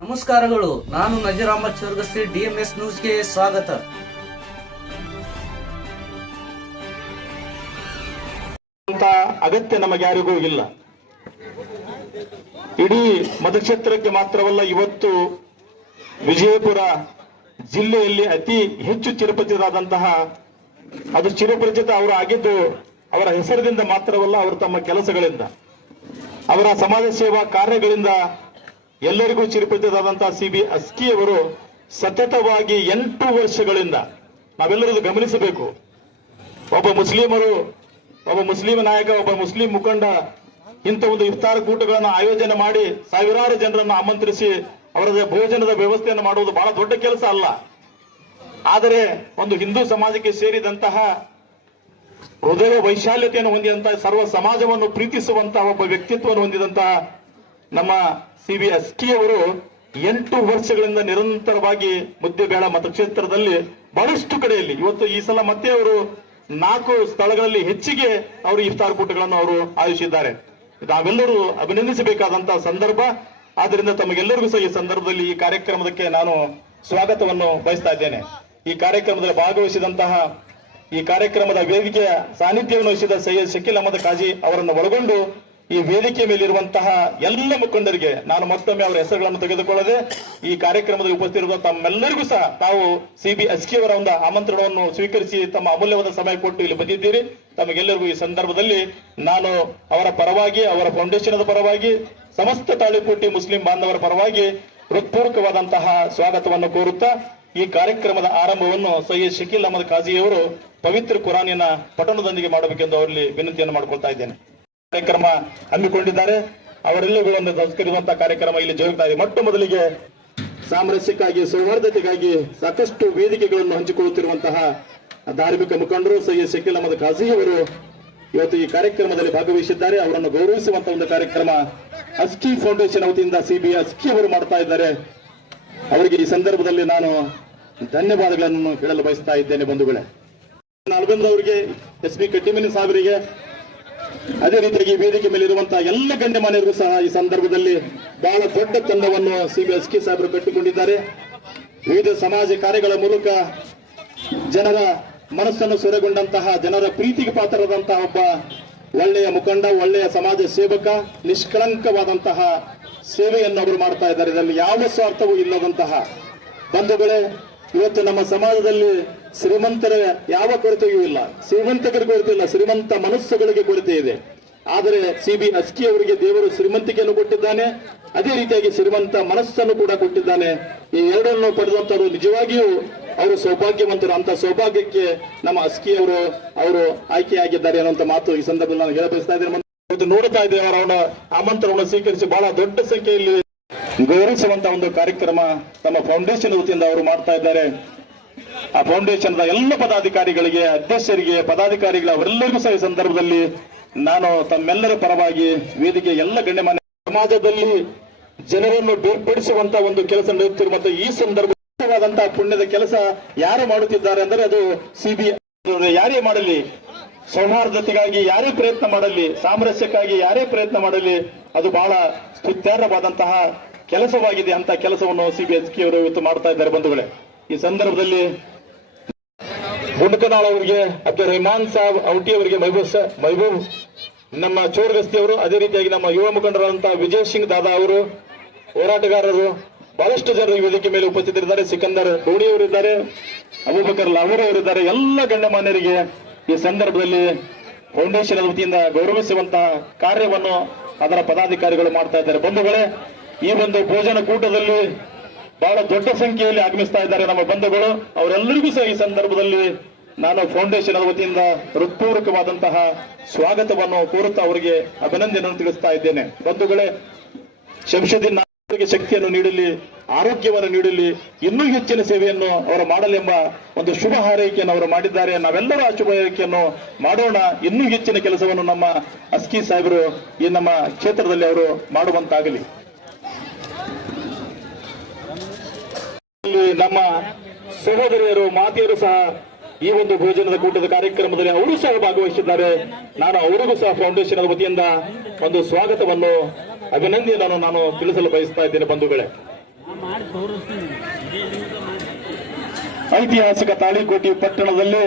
ನಮಸ್ಕಾರಗಳು. ನಾನು ನಜೀರ್ ಅಹಮದ್ ಚೌರ್ಗಸ್ತಿ, DMS ನ್ಯೂಸ್ಗೆ ಸ್ವಾಗತ. ಅಗತ್ಯ ನಮಗೆ ಯಾರಿಗೂ ಇಲ್ಲ. ಇಡೀ ಮತಕ್ಷೇತ್ರಕ್ಕೆ ಮಾತ್ರವಲ್ಲ, ಇವತ್ತು ವಿಜಯಪುರ ಜಿಲ್ಲೆಯಲ್ಲಿ ಅತಿ ಹೆಚ್ಚು ಚಿರಪರಿಚಿತರಾದಂತಹ, ಅದು ಚಿರಪರಿಚಿತ ಅವರು ಆಗಿದ್ದು ಅವರ ಹೆಸರಿನಿಂದ ಮಾತ್ರವಲ್ಲ, ಅವರು ತಮ್ಮ ಕೆಲಸಗಳಿಂದ, ಅವರ ಸಮಾಜ ಸೇವಾ ಕಾರ್ಯಗಳಿಂದ ಎಲ್ಲರಿಗೂ ಚಿರಪರಿಚಿತರಾದಂತಹ CB ಅಸ್ಕಿ ಅವರು ಸತತವಾಗಿ 8 ವರ್ಷಗಳಿಂದ, ನಾವೆಲ್ಲರೂ ಗಮನಿಸಬೇಕು, ಒಬ್ಬ ಮುಸ್ಲಿಂ ನಾಯಕ, ಒಬ್ಬ ಮುಸ್ಲಿಂ ಮುಖಂಡ ಇಂಥ ಒಂದು ಇಫ್ತಾರ್ ಕೂಟಗಳನ್ನು ಆಯೋಜನೆ ಮಾಡಿ ಸಾವಿರಾರು ಜನರನ್ನು ಆಮಂತ್ರಿಸಿ ಅವರ ಭೋಜನದ ವ್ಯವಸ್ಥೆಯನ್ನು ಮಾಡುವುದು ಬಹಳ ದೊಡ್ಡ ಕೆಲಸ ಅಲ್ಲ. ಆದರೆ ಒಂದು ಹಿಂದೂ ಸಮಾಜಕ್ಕೆ ಸೇರಿದಂತಹ ಹೃದಯ ವೈಶಾಲ್ಯತೆಯನ್ನು ಹೊಂದಿದಂತಹ, ಸರ್ವ ಸಮಾಜವನ್ನು ಪ್ರೀತಿಸುವಂತಹ ಒಬ್ಬ ವ್ಯಕ್ತಿತ್ವವನ್ನು ಹೊಂದಿದಂತಹ ನಮ್ಮ CB ಅಸ್ಕಿ ಅವರು 8 ವರ್ಷಗಳಿಂದ ನಿರಂತರವಾಗಿ ಮುದ್ದೇಬೇಳ ಮತಕ್ಷೇತ್ರದಲ್ಲಿ ಬಹಳಷ್ಟು ಕಡೆಯಲ್ಲಿ, ಇವತ್ತು ಈ ಸಲ ಮತ್ತೆ ಅವರು 4 ಸ್ಥಳಗಳಲ್ಲಿ ಹೆಚ್ಚಿಗೆ ಅವರು ಇಫ್ತಾರ್ ಕೂಟಗಳನ್ನು ಅವರು ಆಯೋಜಿಸಿದ್ದಾರೆ. ನಾವೆಲ್ಲರೂ ಅಭಿನಂದಿಸಬೇಕಾದಂತಹ ಸಂದರ್ಭ. ಆದ್ದರಿಂದ ತಮಗೆಲ್ಲರಿಗೂ ಸಹ ಈ ಸಂದರ್ಭದಲ್ಲಿ ಈ ಕಾರ್ಯಕ್ರಮಕ್ಕೆ ನಾನು ಸ್ವಾಗತವನ್ನು ಬಯಸ್ತಾ ಇದ್ದೇನೆ. ಈ ಕಾರ್ಯಕ್ರಮದಲ್ಲಿ ಭಾಗವಹಿಸಿದಂತಹ, ಈ ಕಾರ್ಯಕ್ರಮದ ವೇದಿಕೆಯ ಸಾನ್ನಿಧ್ಯವನ್ನು ವಹಿಸಿದ ಸೈಯದ್ ಶಕೀಲ್ ಅಹಮದ್ ಕಾಜಿ ಅವರನ್ನು ಒಳಗೊಂಡು ಈ ವೇದಿಕೆ ಮೇಲಿರುವಂತಹ ಎಲ್ಲ ಮುಖಂಡರಿಗೆ ನಾನು ಮತ್ತೊಮ್ಮೆ ಅವರ ಹೆಸರುಗಳನ್ನು ತೆಗೆದುಕೊಳ್ಳದೆ, ಈ ಕಾರ್ಯಕ್ರಮದಲ್ಲಿ ಉಪಸ್ಥಿತಿರುವ ತಮ್ಮೆಲ್ಲರಿಗೂ ಸಹ ತಾವು CB ಅಸ್ಕಿ ಅವರ ಒಂದು ಆಮಂತ್ರಣವನ್ನು ಸ್ವೀಕರಿಸಿ ತಮ್ಮ ಅಮೂಲ್ಯವಾದ ಸಮಯ ಕೊಟ್ಟು ಇಲ್ಲಿ ಬಂದಿದ್ದೀರಿ. ತಮಗೆಲ್ಲರಿಗೂ ಈ ಸಂದರ್ಭದಲ್ಲಿ ನಾನು ಅವರ ಪರವಾಗಿ, ಅವರ ಫೌಂಡೇಶನ್ ಪರವಾಗಿ, ಸಮಸ್ತ ತಾಳಿಕೋಟಿ ಮುಸ್ಲಿಂ ಬಾಂಧವರ ಪರವಾಗಿ ಹೃತ್ಪೂರ್ವಕವಾದಂತಹ ಸ್ವಾಗತವನ್ನು ಕೋರುತ್ತಾ ಈ ಕಾರ್ಯಕ್ರಮದ ಆರಂಭವನ್ನು ಸೈಯದ್ ಶಕೀಲ್ ಅಹಮದ್ ಕಾಜಿಯವರು ಪವಿತ್ರ ಕುರಾನಿನ ಪಠಣದೊಂದಿಗೆ ಮಾಡಬೇಕೆಂದು ಅವರಲ್ಲಿ ವಿನಂತಿಯನ್ನು ಮಾಡಿಕೊಳ್ತಾ ಇದ್ದೇನೆ. ಕಾರ್ಯಕ್ರಮ ಹಮ್ಮಿಕೊಂಡಿದ್ದಾರೆ. ಅವರೆಲ್ಲಗಳನ್ನು ಸಂಸ್ಕರಿಸುವಂತಹ ಕಾರ್ಯಕ್ರಮ ಇಲ್ಲಿ ಜರುಗುತ್ತಾ ಇದೆ. ಮೊಟ್ಟ ಮೊದಲಿಗೆ ಸಾಮರಸ್ಯಕ್ಕಾಗಿ, ಸೌಹಾರ್ದತೆಗಾಗಿ ಸಾಕಷ್ಟು ವೇದಿಕೆಗಳನ್ನು ಹಂಚಿಕೊಳ್ಳುತ್ತಿರುವಂತಹ ಧಾರ್ಮಿಕ ಮುಖಂಡರು ಸೈಯದ್ ಶಕೀಲ್ ಅಹಮದ್ ಕಾಜಿ ಅವರು ಇವತ್ತು ಈ ಕಾರ್ಯಕ್ರಮದಲ್ಲಿ ಭಾಗವಹಿಸಿದ್ದಾರೆ. ಅವರನ್ನು ಗೌರವಿಸುವಂತಹ ಒಂದು ಕಾರ್ಯಕ್ರಮ ಅಸ್ಕಿ ಫೌಂಡೇಶನ್ ವತಿಯಿಂದ CB ಅಸ್ಕಿ ಅವರು ಮಾಡ್ತಾ ಇದ್ದಾರೆ. ಅವರಿಗೆ ಈ ಸಂದರ್ಭದಲ್ಲಿ ನಾನು ಧನ್ಯವಾದಗಳನ್ನು ಹೇಳಲು ಬಯಸ್ತಾ ಇದ್ದೇನೆ. ಬಂಧುಗಳೇ, ಅಲ್ಬಂದ್ ಅವರಿಗೆ, SP ಕಟ್ಟಿಮನಿ ಸಾಹೇಬರಿಗೆ, ಅದೇ ರೀತಿಯಾಗಿ ವೇದಿಕೆ ಮೇಲೆ ಇರುವಂತಹ ಎಲ್ಲ ಗಣ್ಯಮಾನ್ಯರಿಗೂ ಸಹ ಈ ಸಂದರ್ಭದಲ್ಲಿ ಬಹಳ ದೊಡ್ಡ ತಂಡವನ್ನು CB ಅಸ್ಕಿ ಸಾಹೇಬರು ಕಟ್ಟಿಕೊಂಡಿದ್ದಾರೆ. ವಿವಿಧ ಸಮಾಜ ಕಾರ್ಯಗಳ ಮೂಲಕ ಜನರ ಮನಸ್ಸನ್ನು ಸೊರೆಗೊಂಡಂತಹ, ಜನರ ಪ್ರೀತಿಗೆ ಪಾತ್ರರಾದಂತಹ ಒಬ್ಬ ಒಳ್ಳೆಯ ಮುಖಂಡ, ಒಳ್ಳೆಯ ಸಮಾಜ ಸೇವಕ, ನಿಷ್ಕಳಂಕವಾದಂತಹ ಸೇವೆಯನ್ನು ಅವರು ಮಾಡ್ತಾ ಇದ್ದಾರೆ. ಇದರಲ್ಲಿ ಯಾವ ಸ್ವಾರ್ಥವೂ ಇಲ್ಲದಂತಹ ಬಂಧುಗಳೇ, ಇವತ್ತು ನಮ್ಮ ಸಮಾಜದಲ್ಲಿ ಶ್ರೀಮಂತರ ಯಾವ ಕೊರತೆಯೂ ಇಲ್ಲ, ಶ್ರೀಮಂತರಿಗೆ ಕೊರತೆ ಇಲ್ಲ, ಶ್ರೀಮಂತ ಮನಸ್ಸುಗಳಿಗೆ ಕೊರತೆ ಇದೆ. ಆದರೆ CB ಅಸ್ಕಿ ಅವರಿಗೆ ದೇವರು ಶ್ರೀಮಂತಿಕೆಯನ್ನು ಕೊಟ್ಟಿದ್ದಾನೆ, ಅದೇ ರೀತಿಯಾಗಿ ಶ್ರೀಮಂತ ಮನಸ್ಸನ್ನು ಕೂಡ ಕೊಟ್ಟಿದ್ದಾನೆ. ಈ ಎರಡನ್ನು ಪಡೆದಂತವರು ನಿಜವಾಗಿಯೂ ಅವರು ಸೌಭಾಗ್ಯವಂತರು. ಅಂತ ಸೌಭಾಗ್ಯಕ್ಕೆ ನಮ್ಮ ಅಸ್ಕಿ ಅವರು ಆಯ್ಕೆಯಾಗಿದ್ದಾರೆ ಅನ್ನುವಂತ ಮಾತು ಈ ಸಂದರ್ಭದಲ್ಲಿ ನಾನು ಹೇಳ ಬಯಸ್ತಾ ಇದ್ದೇನೆ. ನೋಡ್ತಾ ಇದ್ದೇವೆ, ಅವರ ಆಮಂತ್ರಣವನ್ನು ಸ್ವೀಕರಿಸಿ ಬಹಳ ದೊಡ್ಡ ಸಂಖ್ಯೆಯಲ್ಲಿ ಗೌರವಿಸುವಂತಹ ಒಂದು ಕಾರ್ಯಕ್ರಮ ತಮ್ಮ ಫೌಂಡೇಶನ್ ವತಿಯಿಂದ ಅವರು ಮಾಡ್ತಾ ಇದ್ದಾರೆ. ಆ ಫೌಂಡೇಶನ್ ಎಲ್ಲ ಪದಾಧಿಕಾರಿಗಳಿಗೆ, ಅಧ್ಯಕ್ಷರಿಗೆ, ಪದಾಧಿಕಾರಿಗಳ ಅವರೆಲ್ಲರಿಗೂ ಸಹ ಈ ಸಂದರ್ಭದಲ್ಲಿ ನಾನು ತಮ್ಮೆಲ್ಲರ ಪರವಾಗಿ, ವೇದಿಕೆ ಎಲ್ಲ ಗಣ್ಯಮಾನ್ಯ, ಸಮಾಜದಲ್ಲಿ ಜನರನ್ನು ಬೇರ್ಪಡಿಸುವಂತಹ ಒಂದು ಕೆಲಸ ನಡೆಯುತ್ತಿರುವಂತಹ ಈ ಸಂದರ್ಭವಾದಂತಹ ಪುಣ್ಯದ ಕೆಲಸ ಯಾರು ಮಾಡುತ್ತಿದ್ದಾರೆ ಅಂದರೆ ಅದು CB ಯಾರೇ ಮಾಡಲಿ, ಸೌಹಾರ್ದತೆಗಾಗಿ ಯಾರೇ ಪ್ರಯತ್ನ ಮಾಡಲಿ, ಸಾಮರಸ್ಯಕ್ಕಾಗಿ ಯಾರೇ ಪ್ರಯತ್ನ ಮಾಡಲಿ, ಅದು ಬಹಳ ಸ್ತುತ್ಯಾರ್ಹವಾದಂತಹ ಕೆಲಸವಾಗಿದೆ. ಅಂತ ಕೆಲಸವನ್ನು CB ಅಸ್ಕಿ ಅವರು ಇವತ್ತು ಮಾಡ್ತಾ ಇದ್ದಾರೆ. ಬಂಧುಗಳೇ, ಈ ಸಂದರ್ಭದಲ್ಲಿ ಗುಂಡಕನಾಳ್ ಅವರಿಗೆ, ಅಬ್ದುಲ್ ರೆಹಮಾನ್ ಸಾಬ್ ಔಟಿ ಅವರಿಗೆ, ಮೈಬೂಬ್ ನಮ್ಮ ಚೋರ್ಗಸ್ತಿ ಅವರು, ಅದೇ ರೀತಿಯಾಗಿ ನಮ್ಮ ಯುವ ಮುಖಂಡರಾದಂತಹ ವಿಜಯ್ ಸಿಂಗ್ ದಾದಾ ಅವರು, ಹೋರಾಟಗಾರರು, ಬಹಳಷ್ಟು ಜನರು ಈ ವೇದಿಕೆ ಮೇಲೆ ಉಪಸ್ಥಿತರಿದ್ದಾರೆ. ಸಿಕಂದರ್ ಡೋಣಿ ಅವರಿದ್ದಾರೆ, ಅಬೂಬಕರ್ ಲಾಹೂರ್ ಅವರಿದ್ದಾರೆ. ಎಲ್ಲ ಗಣ್ಯಮಾನ್ಯರಿಗೆ ಈ ಸಂದರ್ಭದಲ್ಲಿ ಫೌಂಡೇಶನ್ ವತಿಯಿಂದ ಗೌರವಿಸುವಂತಹ ಕಾರ್ಯವನ್ನು ಅದರ ಪದಾಧಿಕಾರಿಗಳು ಮಾಡ್ತಾ ಇದ್ದಾರೆ. ಬಂಧುಗಳೇ, ಈ ಒಂದು ಭೋಜನ ಕೂಟದಲ್ಲಿ ಬಹಳ ದೊಡ್ಡ ಸಂಖ್ಯೆಯಲ್ಲಿ ಆಗಮಿಸ್ತಾ ಇದ್ದಾರೆ ನಮ್ಮ ಬಂಧುಗಳು. ಅವರೆಲ್ಲರಿಗೂ ಸಹ ಈ ಸಂದರ್ಭದಲ್ಲಿ ನಾನು ಫೌಂಡೇಶನ್ ವತಿಯಿಂದ ಹೃತ್ಪೂರ್ವಕವಾದಂತಹ ಸ್ವಾಗತವನ್ನು ಕೋರುತ್ತಾ ಅವರಿಗೆ ಅಭಿನಂದನೆಯನ್ನು ತಿಳಿಸ್ತಾ ಇದ್ದೇನೆ. ಬಂಧುಗಳೇ, ಶಂಶುದ್ದೀನ್ ಅವರಿಗೆ ಶಕ್ತಿಯನ್ನು ನೀಡಲಿ, ಆರೋಗ್ಯವನ್ನು ನೀಡಲಿ, ಇನ್ನೂ ಹೆಚ್ಚಿನ ಸೇವೆಯನ್ನು ಅವರು ಮಾಡಲೆಂಬ ಒಂದು ಶುಭ ಹಾರೈಕೆಯನ್ನು ಅವರು ಮಾಡಿದ್ದಾರೆ. ನಾವೆಲ್ಲರೂ ಆ ಶುಭ ಹಾರೈಕೆಯನ್ನು ಮಾಡೋಣ. ಇನ್ನೂ ಹೆಚ್ಚಿನ ಕೆಲಸವನ್ನು ನಮ್ಮ ಅಸ್ಕಿ ಸಾಹೇಬರು ಈ ನಮ್ಮ ಕ್ಷೇತ್ರದಲ್ಲಿ ಅವರು ಮಾಡುವಂತಾಗಲಿ. ನಮ್ಮ ಸಹೋದರಿಯರು, ಮಾತೆಯರು ಸಹ ಈ ಒಂದು ಭೋಜನದ ಕೂಟದ ಕಾರ್ಯಕ್ರಮದಲ್ಲಿ ಅವರು ಸಹ ಭಾಗವಹಿಸಿದ್ದಾರೆ. ನಾನು ಅವರಿಗೂ ಸಹ ಫೌಂಡೇಶನ್ ವತಿಯಿಂದ ಒಂದು ಸ್ವಾಗತವನ್ನು, ಅಭಿನಂದನೆಯನ್ನು ನಾನು ತಿಳಿಸಲು ಬಯಸ್ತಾ ಇದ್ದೇನೆ. ಬಂಧುಗಳೇ, ಐತಿಹಾಸಿಕ ತಾಳಿಕೋಟೆ ಪಟ್ಟಣದಲ್ಲಿ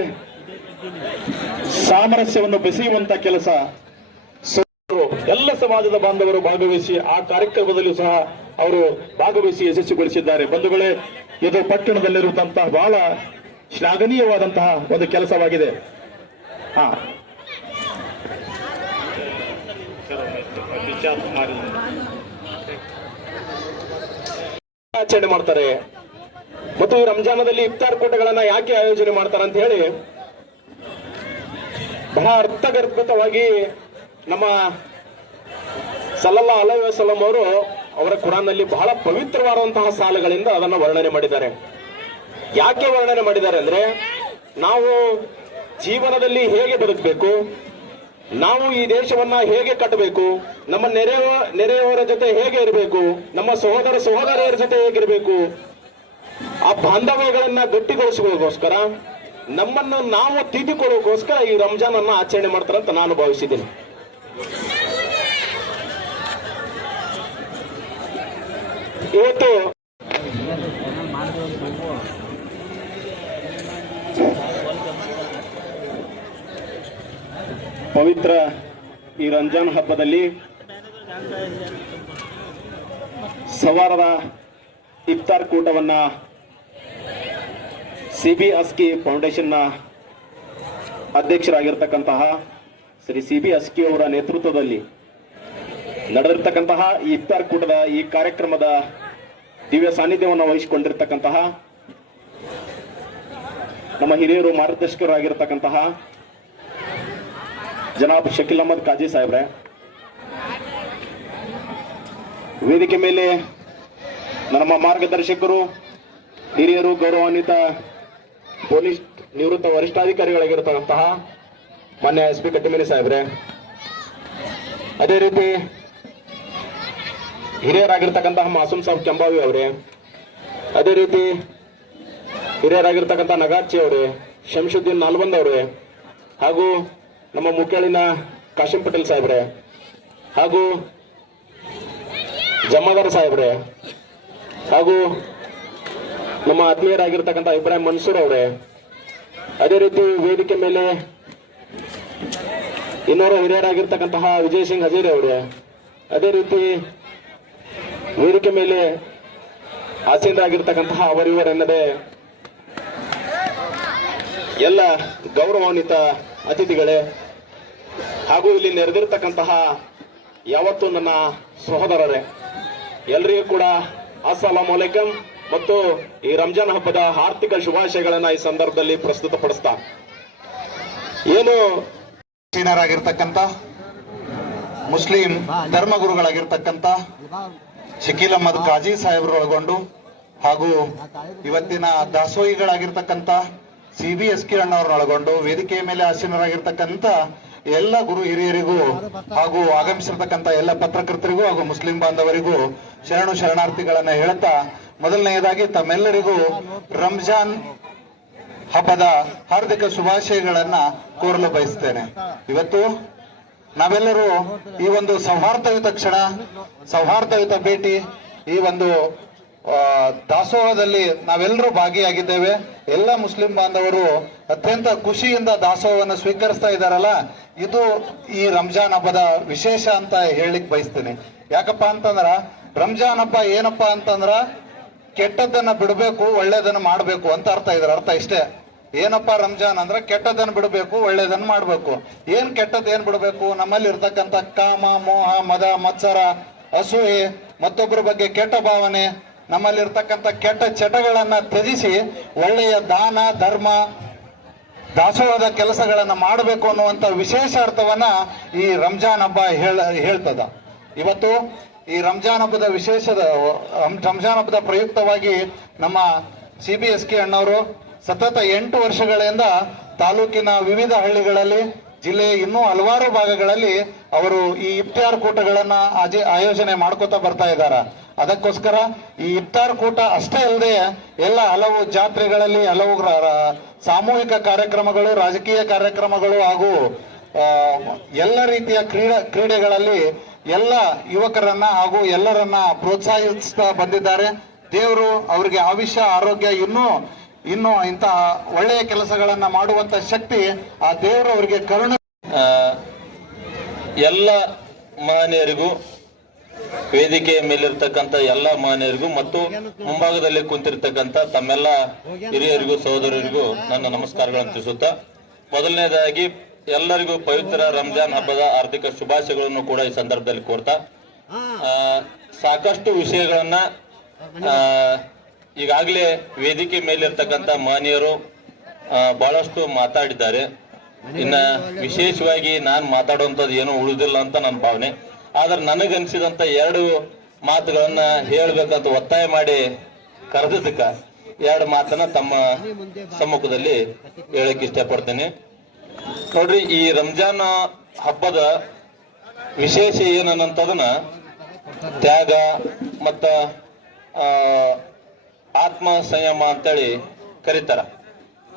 ಸಾಮರಸ್ಯವನ್ನು ಬೆಸೆಯುವಂತ ಕೆಲಸ ಎಲ್ಲ ಸಮಾಜದ ಬಾಂಧವರು ಭಾಗವಹಿಸಿ ಆ ಕಾರ್ಯಕ್ರಮದಲ್ಲೂ ಸಹ ಅವರು ಭಾಗವಹಿಸಿ ಯಶಸ್ವಿಗೊಳಿಸಿದ್ದಾರೆ. ಬಂಧುಗಳೇ, ಇದು ಪಟ್ಟಣದಲ್ಲಿರುವಂತಹ ಬಹಳ ಶ್ಲಾಘನೀಯವಾದಂತಹ ಒಂದು ಕೆಲಸವಾಗಿದೆ. ಆಚರಣೆ ಮಾಡ್ತಾರೆ ಮತ್ತು ಈ ರಂಜಾನದಲ್ಲಿ ಇಫ್ತಾರ್ ಕೂಟಗಳನ್ನ ಯಾಕೆ ಆಯೋಜನೆ ಮಾಡ್ತಾರೆ ಅಂತ ಹೇಳಿ ಬಹಳ ಅರ್ಥಗರ್ಭಿತವಾಗಿ ನಮ್ಮ ಸಲ್ಲಲ್ಲಾಹು ಅಲೈಹಿ ವಸಲ್ಲಂ ಅವರು ಅವರ ಕುರಾನ್ನಲ್ಲಿ ಬಹಳ ಪವಿತ್ರವಾದಂತಹ ಸಾಲುಗಳಿಂದ ಅದನ್ನು ವರ್ಣನೆ ಮಾಡಿದ್ದಾರೆ. ಯಾಕೆ ವರ್ಣನೆ ಮಾಡಿದ್ದಾರೆ ಅಂದ್ರೆ, ನಾವು ಜೀವನದಲ್ಲಿ ಹೇಗೆ ಬದುಕಬೇಕು, ನಾವು ಈ ದೇಶವನ್ನ ಹೇಗೆ ಕಟ್ಟಬೇಕು, ನಮ್ಮ ನೆರೆಯವರ ಜೊತೆ ಹೇಗೆ ಇರಬೇಕು, ನಮ್ಮ ಸಹೋದರಿಯರ ಜೊತೆ ಹೇಗಿರಬೇಕು, ಆ ಬಾಂಧವ್ಯಗಳನ್ನ ಗಟ್ಟಿಗೊಳಿಸುವುದಕ್ಕೋಸ್ಕರ, ನಮ್ಮನ್ನು ನಾವು ತಿದ್ದಿಕೊಳ್ಳೋಕೋಸ್ಕರ ಈ ರಂಜಾನ್ ಅನ್ನ ಆಚರಣೆ ಮಾಡ್ತಾರೆ ಅಂತ ನಾನು ಭಾವಿಸಿದ್ದೇನೆ. ಇವತ್ತು ಪವಿತ್ರ ಈ ರಂಜಾನ್ ಹಬ್ಬದಲ್ಲಿ ಸವಾರದ ಇಫ್ತಾರ್ ಕೂಟವನ್ನ ಸಿಬಿ ಅಸ್ಕಿ ಫೌಂಡೇಶನ್ನ ಅಧ್ಯಕ್ಷರಾಗಿರ್ತಕ್ಕಂತಹ ಶ್ರೀ ಸಿಬಿ ಅಸ್ಕಿ ಅವರ ನೇತೃತ್ವದಲ್ಲಿ ನಡೆದಿರ್ತಕ್ಕಂತಹ ಈ ಇಫ್ತಾರ್ ಕೂಟದ ಈ ಕಾರ್ಯಕ್ರಮದ ದಿವ್ಯ ಸಾನ್ನಿಧ್ಯವನ್ನು ವಹಿಸಿಕೊಂಡಿರ್ತಕ್ಕಂತಹ ನಮ್ಮ ಹಿರಿಯರು ಮಾರ್ಗದರ್ಶಕರಾಗಿರ್ತಕ್ಕಂತಹ ಜನಾಬ್ ಶಕೀಲ್ ಅಹಮದ್ ಕಾಜಿ ಸಾಹೇಬ್ರೆ, ವೇದಿಕೆ ಮೇಲೆ ನಮ್ಮ ಮಾರ್ಗದರ್ಶಕರು, ಹಿರಿಯರು, ಗೌರವಾನ್ವಿತ ಪೊಲೀಸ್ ನಿವೃತ್ತ ವರಿಷ್ಠಾಧಿಕಾರಿಗಳಾಗಿರ್ತಕ್ಕಂತಹ ಮಾನ್ಯ ಎಸ್ ಪಿ ಕಟ್ಟಿಮನಿ ಸಾಹೇಬ್ರೆ, ಅದೇ ರೀತಿ ಹಿರಿಯರಾಗಿರ್ತಕ್ಕಂತಹ ಮಾಸೂಮ್ ಸಾಬ್ ಕೆಂಬಾವಿ ಅವರೇ, ಅದೇ ರೀತಿ ಹಿರಿಯರಾಗಿರ್ತಕ್ಕಂಥ ನಗಾರ್ಚಿ ಅವರೇ, ಶಂಶುದ್ದೀನ್ ನಾಲ್ಬಂದ್ ಅವರೇ, ಹಾಗೂ ನಮ್ಮ ಮುಖ್ಯಳಿನ ಕಾಶಿಂ ಪಟೇಲ್ ಸಾಹೇಬ್ರೆ, ಹಾಗೂ ಜಮಾದಾರ್ ಸಾಹೇಬ್ರೆ, ಹಾಗೂ ನಮ್ಮ ಆತ್ಮೀಯರಾಗಿರ್ತಕ್ಕಂಥ ಇಬ್ರಾಹಿಂ ಮನ್ಸೂರ್ ಅವರೇ, ಅದೇ ರೀತಿ ವೇದಿಕೆ ಮೇಲೆ ಇನ್ನೋರು ಹಿರಿಯರಾಗಿರ್ತಕ್ಕಂತಹ ವಿಜಯ್ ಸಿಂಗ್ ಹಜೀರಿ ಅವರೇ, ಅದೇ ರೀತಿ ವೇದಿಕೆ ಮೇಲೆ ಆಸೀನರಾಗಿರ್ತಕ್ಕಂತಹ ಅವರಿವರೆನ್ನದೇ ಎಲ್ಲ ಗೌರವಾನ್ವಿತ ಅತಿಥಿಗಳೇ, ಹಾಗೂ ಇಲ್ಲಿ ನೆರೆದಿರ್ತಕ್ಕಂತಹ ಯಾವತ್ತು ನನ್ನ ಸಹೋದರರೇ, ಎಲ್ಲರಿಗೂ ಕೂಡ ಅಸ್ಸಲಾಮು ಅಲೈಕಂ ಮತ್ತು ಈ ರಂಜಾನ್ ಹಬ್ಬದ ಆರ್ಥಿಕ ಶುಭಾಶಯಗಳನ್ನ ಈ ಸಂದರ್ಭದಲ್ಲಿ ಪ್ರಸ್ತುತಪಡಿಸ್ತಾ, ಏನು ಸೀನರಾಗಿರ್ತಕ್ಕಂಥ ಮುಸ್ಲಿಂ ಧರ್ಮಗುರುಗಳಾಗಿರ್ತಕ್ಕಂಥ ಶಕೀಲ್ ಅಹಮದ್ ಕಾಜಿ ಸಾಹೇಬರು ಒಳಗೊಂಡು, ಹಾಗೂ ಇವತ್ತಿನ ದಾಸೋಹಿಗಳಾಗಿರ್ತಕ್ಕಂಥ CBSK ಅಣ್ಣವ್ರನ್ನ ಒಳಗೊಂಡು ವೇದಿಕೆಯ ಮೇಲೆ ಆಸೀನರಾಗಿರ್ತಕ್ಕಂಥ ಎಲ್ಲ ಗುರು ಹಿರಿಯರಿಗೂ ಹಾಗೂ ಆಗಮಿಸಿರ್ತಕ್ಕಂಥ ಎಲ್ಲ ಪತ್ರಕರ್ತರಿಗೂ ಹಾಗೂ ಮುಸ್ಲಿಂ ಬಾಂಧವರಿಗೂ ಶರಣಾರ್ಥಿಗಳನ್ನ ಹೇಳ್ತಾ, ಮೊದಲನೆಯದಾಗಿ ತಮ್ಮೆಲ್ಲರಿಗೂ ರಂಜಾನ್ ಹಬ್ಬದ ಹಾರ್ದಿಕ ಶುಭಾಶಯಗಳನ್ನ ಕೋರಲು ಬಯಸ್ತೇನೆ. ಇವತ್ತು ನಾವೆಲ್ಲರೂ ಈ ಒಂದು ಸೌಹಾರ್ದಯುತ ಕ್ಷಣ, ಸೌಹಾರ್ದಯುತ ಭೇಟಿ, ಈ ಒಂದು ದಾಸೋಹದಲ್ಲಿ ನಾವೆಲ್ಲರೂ ಭಾಗಿಯಾಗಿದ್ದೇವೆ. ಎಲ್ಲ ಮುಸ್ಲಿಂ ಬಾಂಧವರು ಅತ್ಯಂತ ಖುಷಿಯಿಂದ ದಾಸೋಹವನ್ನು ಸ್ವೀಕರಿಸ್ತಾ ಇದ್ದಾರಲ್ಲ, ಇದು ಈ ರಂಜಾನ್ ಹಬ್ಬದ ವಿಶೇಷ ಅಂತ ಹೇಳಿಕ್ ಬಯಸ್ತೇನೆ. ಯಾಕಪ್ಪ ಅಂತಂದ್ರ ರಂಜಾನ್ ಹಬ್ಬ ಏನಪ್ಪಾ ಅಂತಂದ್ರ ಕೆಟ್ಟದ್ದನ್ನ ಬಿಡಬೇಕು, ಒಳ್ಳೇದನ್ನ ಮಾಡಬೇಕು ಅಂತ ಅರ್ಥ ಇದ್ರ ಅರ್ಥ ಇಷ್ಟೇ. ಏನಪ್ಪಾ ರಂಜಾನ್ ಅಂದ್ರೆ ಕೆಟ್ಟದನ್ನ ಬಿಡಬೇಕು, ಒಳ್ಳೇದನ್ನ ಮಾಡಬೇಕು. ಏನ್ ಕೆಟ್ಟದ್ ಏನ್ ಬಿಡಬೇಕು? ನಮ್ಮಲ್ಲಿ ಇರ್ತಕ್ಕಂಥ ಕಾಮ, ಮೋಹ, ಮದ, ಮತ್ಸರ, ಅಸೂಯೆ, ಮತ್ತೊಬ್ಬರ ಬಗ್ಗೆ ಕೆಟ್ಟ ಭಾವನೆ, ನಮ್ಮಲ್ಲಿರ್ತಕ್ಕಂಥ ಕೆಟ್ಟ ಚಟಗಳನ್ನ ತ್ಯಜಿಸಿ ಒಳ್ಳೆಯ ದಾನ, ಧರ್ಮ, ದಾಸೋಹದ ಕೆಲಸಗಳನ್ನ ಮಾಡಬೇಕು ಅನ್ನುವಂತ ವಿಶೇಷ ಅರ್ಥವನ್ನ ಈ ರಂಜಾನ್ ಹಬ್ಬ ಹೇಳ್ತದ. ಇವತ್ತು ಈ ರಂಜಾನ್ ಹಬ್ಬದ ರಂಜಾನ್ ಹಬ್ಬದ ಪ್ರಯುಕ್ತವಾಗಿ ನಮ್ಮ CBSK ಅಣ್ಣವರು ಸತತ 8 ವರ್ಷಗಳಿಂದ ತಾಲೂಕಿನ ವಿವಿಧ ಹಳ್ಳಿಗಳಲ್ಲಿ, ಜಿಲ್ಲೆಯ ಇನ್ನೂ ಹಲವಾರು ಭಾಗಗಳಲ್ಲಿ ಅವರು ಈ ಇಫ್ತಾರ್ ಕೂಟಗಳನ್ನ ಆಯೋಜನೆ ಮಾಡ್ಕೋತಾ ಬರ್ತಾ ಇದ್ದಾರೆ. ಅದಕ್ಕೋಸ್ಕರ ಈ ಇಫ್ತಾರ್ ಕೂಟ ಅಷ್ಟೇ ಅಲ್ಲದೆ ಎಲ್ಲ ಹಲವು ಜಾತ್ರೆಗಳಲ್ಲಿ, ಹಲವು ಸಾಮೂಹಿಕ ಕಾರ್ಯಕ್ರಮಗಳು, ರಾಜಕೀಯ ಕಾರ್ಯಕ್ರಮಗಳು ಹಾಗೂ ಎಲ್ಲ ರೀತಿಯ ಕ್ರೀಡೆಗಳಲ್ಲಿ ಎಲ್ಲ ಯುವಕರನ್ನ ಹಾಗೂ ಎಲ್ಲರನ್ನ ಪ್ರೋತ್ಸಾಹಿಸ್ತಾ ಬಂದಿದ್ದಾರೆ. ದೇವರು ಅವರಿಗೆ ಆಯುಷ್ಯ ಆರೋಗ್ಯ ಇನ್ನೂ ಇಂತಹ ಒಳ್ಳೆಯ ಕೆಲಸಗಳನ್ನ ಮಾಡುವಂತ ಶಕ್ತಿ ಆ ದೇವರು ಅವರಿಗೆ ಕರುಣೆ. ಎಲ್ಲ ಮಹನೀಯರಿಗೂ, ವೇದಿಕೆಯ ಮೇಲಿರ್ತಕ್ಕಂಥ ಎಲ್ಲ ಮಹನೀಯರಿಗೂ ಮತ್ತು ಮುಂಭಾಗದಲ್ಲಿ ಕುಂತಿರ್ತಕ್ಕಂಥ ತಮ್ಮೆಲ್ಲ ಹಿರಿಯರಿಗೂ ಸಹೋದರರಿಗೂ ನನ್ನ ನಮಸ್ಕಾರಗಳನ್ನು ತಿಳಿಸುತ್ತಾ, ಮೊದಲನೇದಾಗಿ ಎಲ್ಲರಿಗೂ ಪವಿತ್ರ ರಂಜಾನ್ ಹಬ್ಬದ ಆರ್ಥಿಕ ಶುಭಾಶಯಗಳನ್ನು ಕೂಡ ಈ ಸಂದರ್ಭದಲ್ಲಿ ಕೋರ್ತಾ, ಸಾಕಷ್ಟು ವಿಷಯಗಳನ್ನ ಈಗಾಗಲೇ ವೇದಿಕೆ ಮೇಲಿರ್ತಕ್ಕಂಥ ಮಹನೀಯರು ಬಹಳಷ್ಟು ಮಾತಾಡಿದ್ದಾರೆ. ಇನ್ನ ವಿಶೇಷವಾಗಿ ನಾನು ಮಾತಾಡುವಂಥದ್ದು ಏನೂ ಉಳಿದಿಲ್ಲ ಅಂತ ನನ್ನ ಭಾವನೆ. ಆದ್ರೆ ನನಗನ್ಸಿದಂತ 2 ಮಾತುಗಳನ್ನ ಹೇಳ್ಬೇಕಂತ ಒತ್ತಾಯ ಮಾಡಿ ಕರೆದಿದ್ದಕ್ಕ 2 ಮಾತನ್ನ ತಮ್ಮ ಸಮ್ಮುಖದಲ್ಲಿ ಹೇಳಕ್ ಇಷ್ಟಪಡ್ತೇನೆ. ನೋಡ್ರಿ, ಈ ರಂಜಾನ್ ಹಬ್ಬದ ವಿಶೇಷ ಏನನ್ನಂತದನ್ನ ತ್ಯಾಗ ಮತ್ತ ಆತ್ಮ ಸಂಯಮ ಅಂತೇಳಿ ಕರೀತಾರ.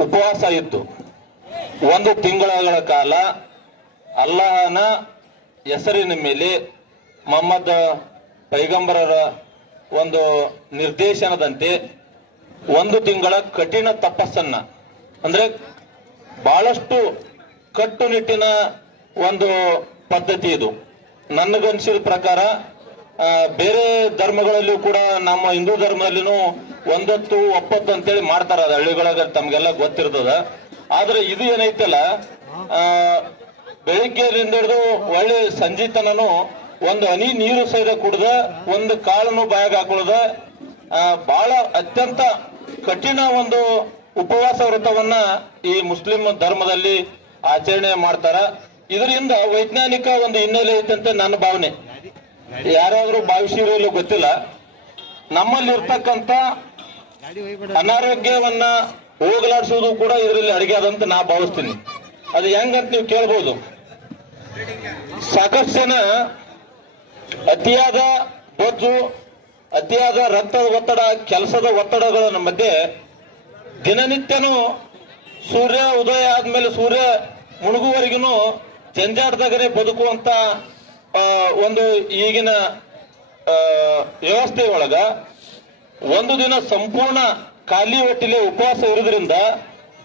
ಉಪವಾಸ ಇದ್ದು 1 ತಿಂಗಳ ಕಾಲ ಅಲ್ಲಾಹನ ಹೆಸರಿನ ಮೇಲೆ ಮೊಹಮ್ಮದ್ ಪೈಗಂಬರರ ಒಂದು ನಿರ್ದೇಶನದಂತೆ 1 ತಿಂಗಳ ಕಠಿಣ ತಪಸ್ಸನ್ನ, ಅಂದ್ರೆ ಬಹಳಷ್ಟು ಕಟ್ಟುನಿಟ್ಟಿನ ಒಂದು ಪದ್ಧತಿ ಇದು. ನನಗನ್ಸಿದ ಪ್ರಕಾರ ಬೇರೆ ಧರ್ಮಗಳಲ್ಲೂ ಕೂಡ, ನಮ್ಮ ಹಿಂದೂ ಧರ್ಮದಲ್ಲಿನೂ 1 ಒಪ್ಪತ್ತು ಅಂತೇಳಿ ಮಾಡ್ತಾರ, ಅದು ಹಳ್ಳಿಗಳಾಗ ತಮ್ಗೆಲ್ಲ ಗೊತ್ತಿರ್ತದ. ಆದ್ರೆ ಇದು ಏನೈತಲ್ಲ, ಬೆಳಿಗ್ಗೆಯಿಂದ ಹಿಡಿದು ಒಳ್ಳೆ ಸಂಜೆ ತನನು 1 ಹನಿ ನೀರು ಸಹಿತ ಕುಡ್ದ, 1 ಕಾಳನ್ನು ಬಾಯಾಗ ಹಾಕೊಳ್ಳದ, ಬಹಳ ಅತ್ಯಂತ ಕಠಿಣ ಒಂದು ಉಪವಾಸ ವ್ರತವನ್ನ ಈ ಮುಸ್ಲಿಂ ಧರ್ಮದಲ್ಲಿ ಆಚರಣೆ ಮಾಡ್ತಾರ. ಇದರಿಂದ ವೈಜ್ಞಾನಿಕ ಒಂದು ಹಿನ್ನೆಲೆ ಐತಂತೆ ನನ್ನ ಭಾವನೆ. ಯಾರಾದ್ರೂ ಭಾವಿಸಿರೋ ಇಲ್ಲೋ ಗೊತ್ತಿಲ್ಲ. ನಮ್ಮಲ್ಲಿರ್ತಕ್ಕಂಥ ಅನಾರೋಗ್ಯವನ್ನ ಹೋಗಲಾಡಿಸುವುದು ಕೂಡ ಇದರಲ್ಲಿ ಅಡಿಗೆ ಆದಂತ ನಾ ಭಾವಿಸ್ತೀನಿ. ಅದು ಹೆಂಗಂತ ನೀವು ಕೇಳ್ಬೋದು. ಸಾಕಷ್ಟು ಜನ ಅತಿಯಾದ ಬೊಜ್ಜು, ಅತಿಯಾದ ರಕ್ತದ ಒತ್ತಡ, ಕೆಲಸದ ಒತ್ತಡಗಳ ಮಧ್ಯೆ ದಿನನಿತ್ಯನೂ ಸೂರ್ಯ ಉದಯ ಆದ್ಮೇಲೆ ಸೂರ್ಯ ಮುಳುಗುವವರೆಗೂ ಜಂಜಾಟದಾಗನೆ ಬದುಕುವಂತ ಒಂದು ಈಗಿನ ವ್ಯವಸ್ಥೆ ಒಳಗ 1 ದಿನ ಸಂಪೂರ್ಣ ಖಾಲಿ ಹೊಟ್ಟಿಲೆ ಉಪವಾಸ ಇರೋದ್ರಿಂದ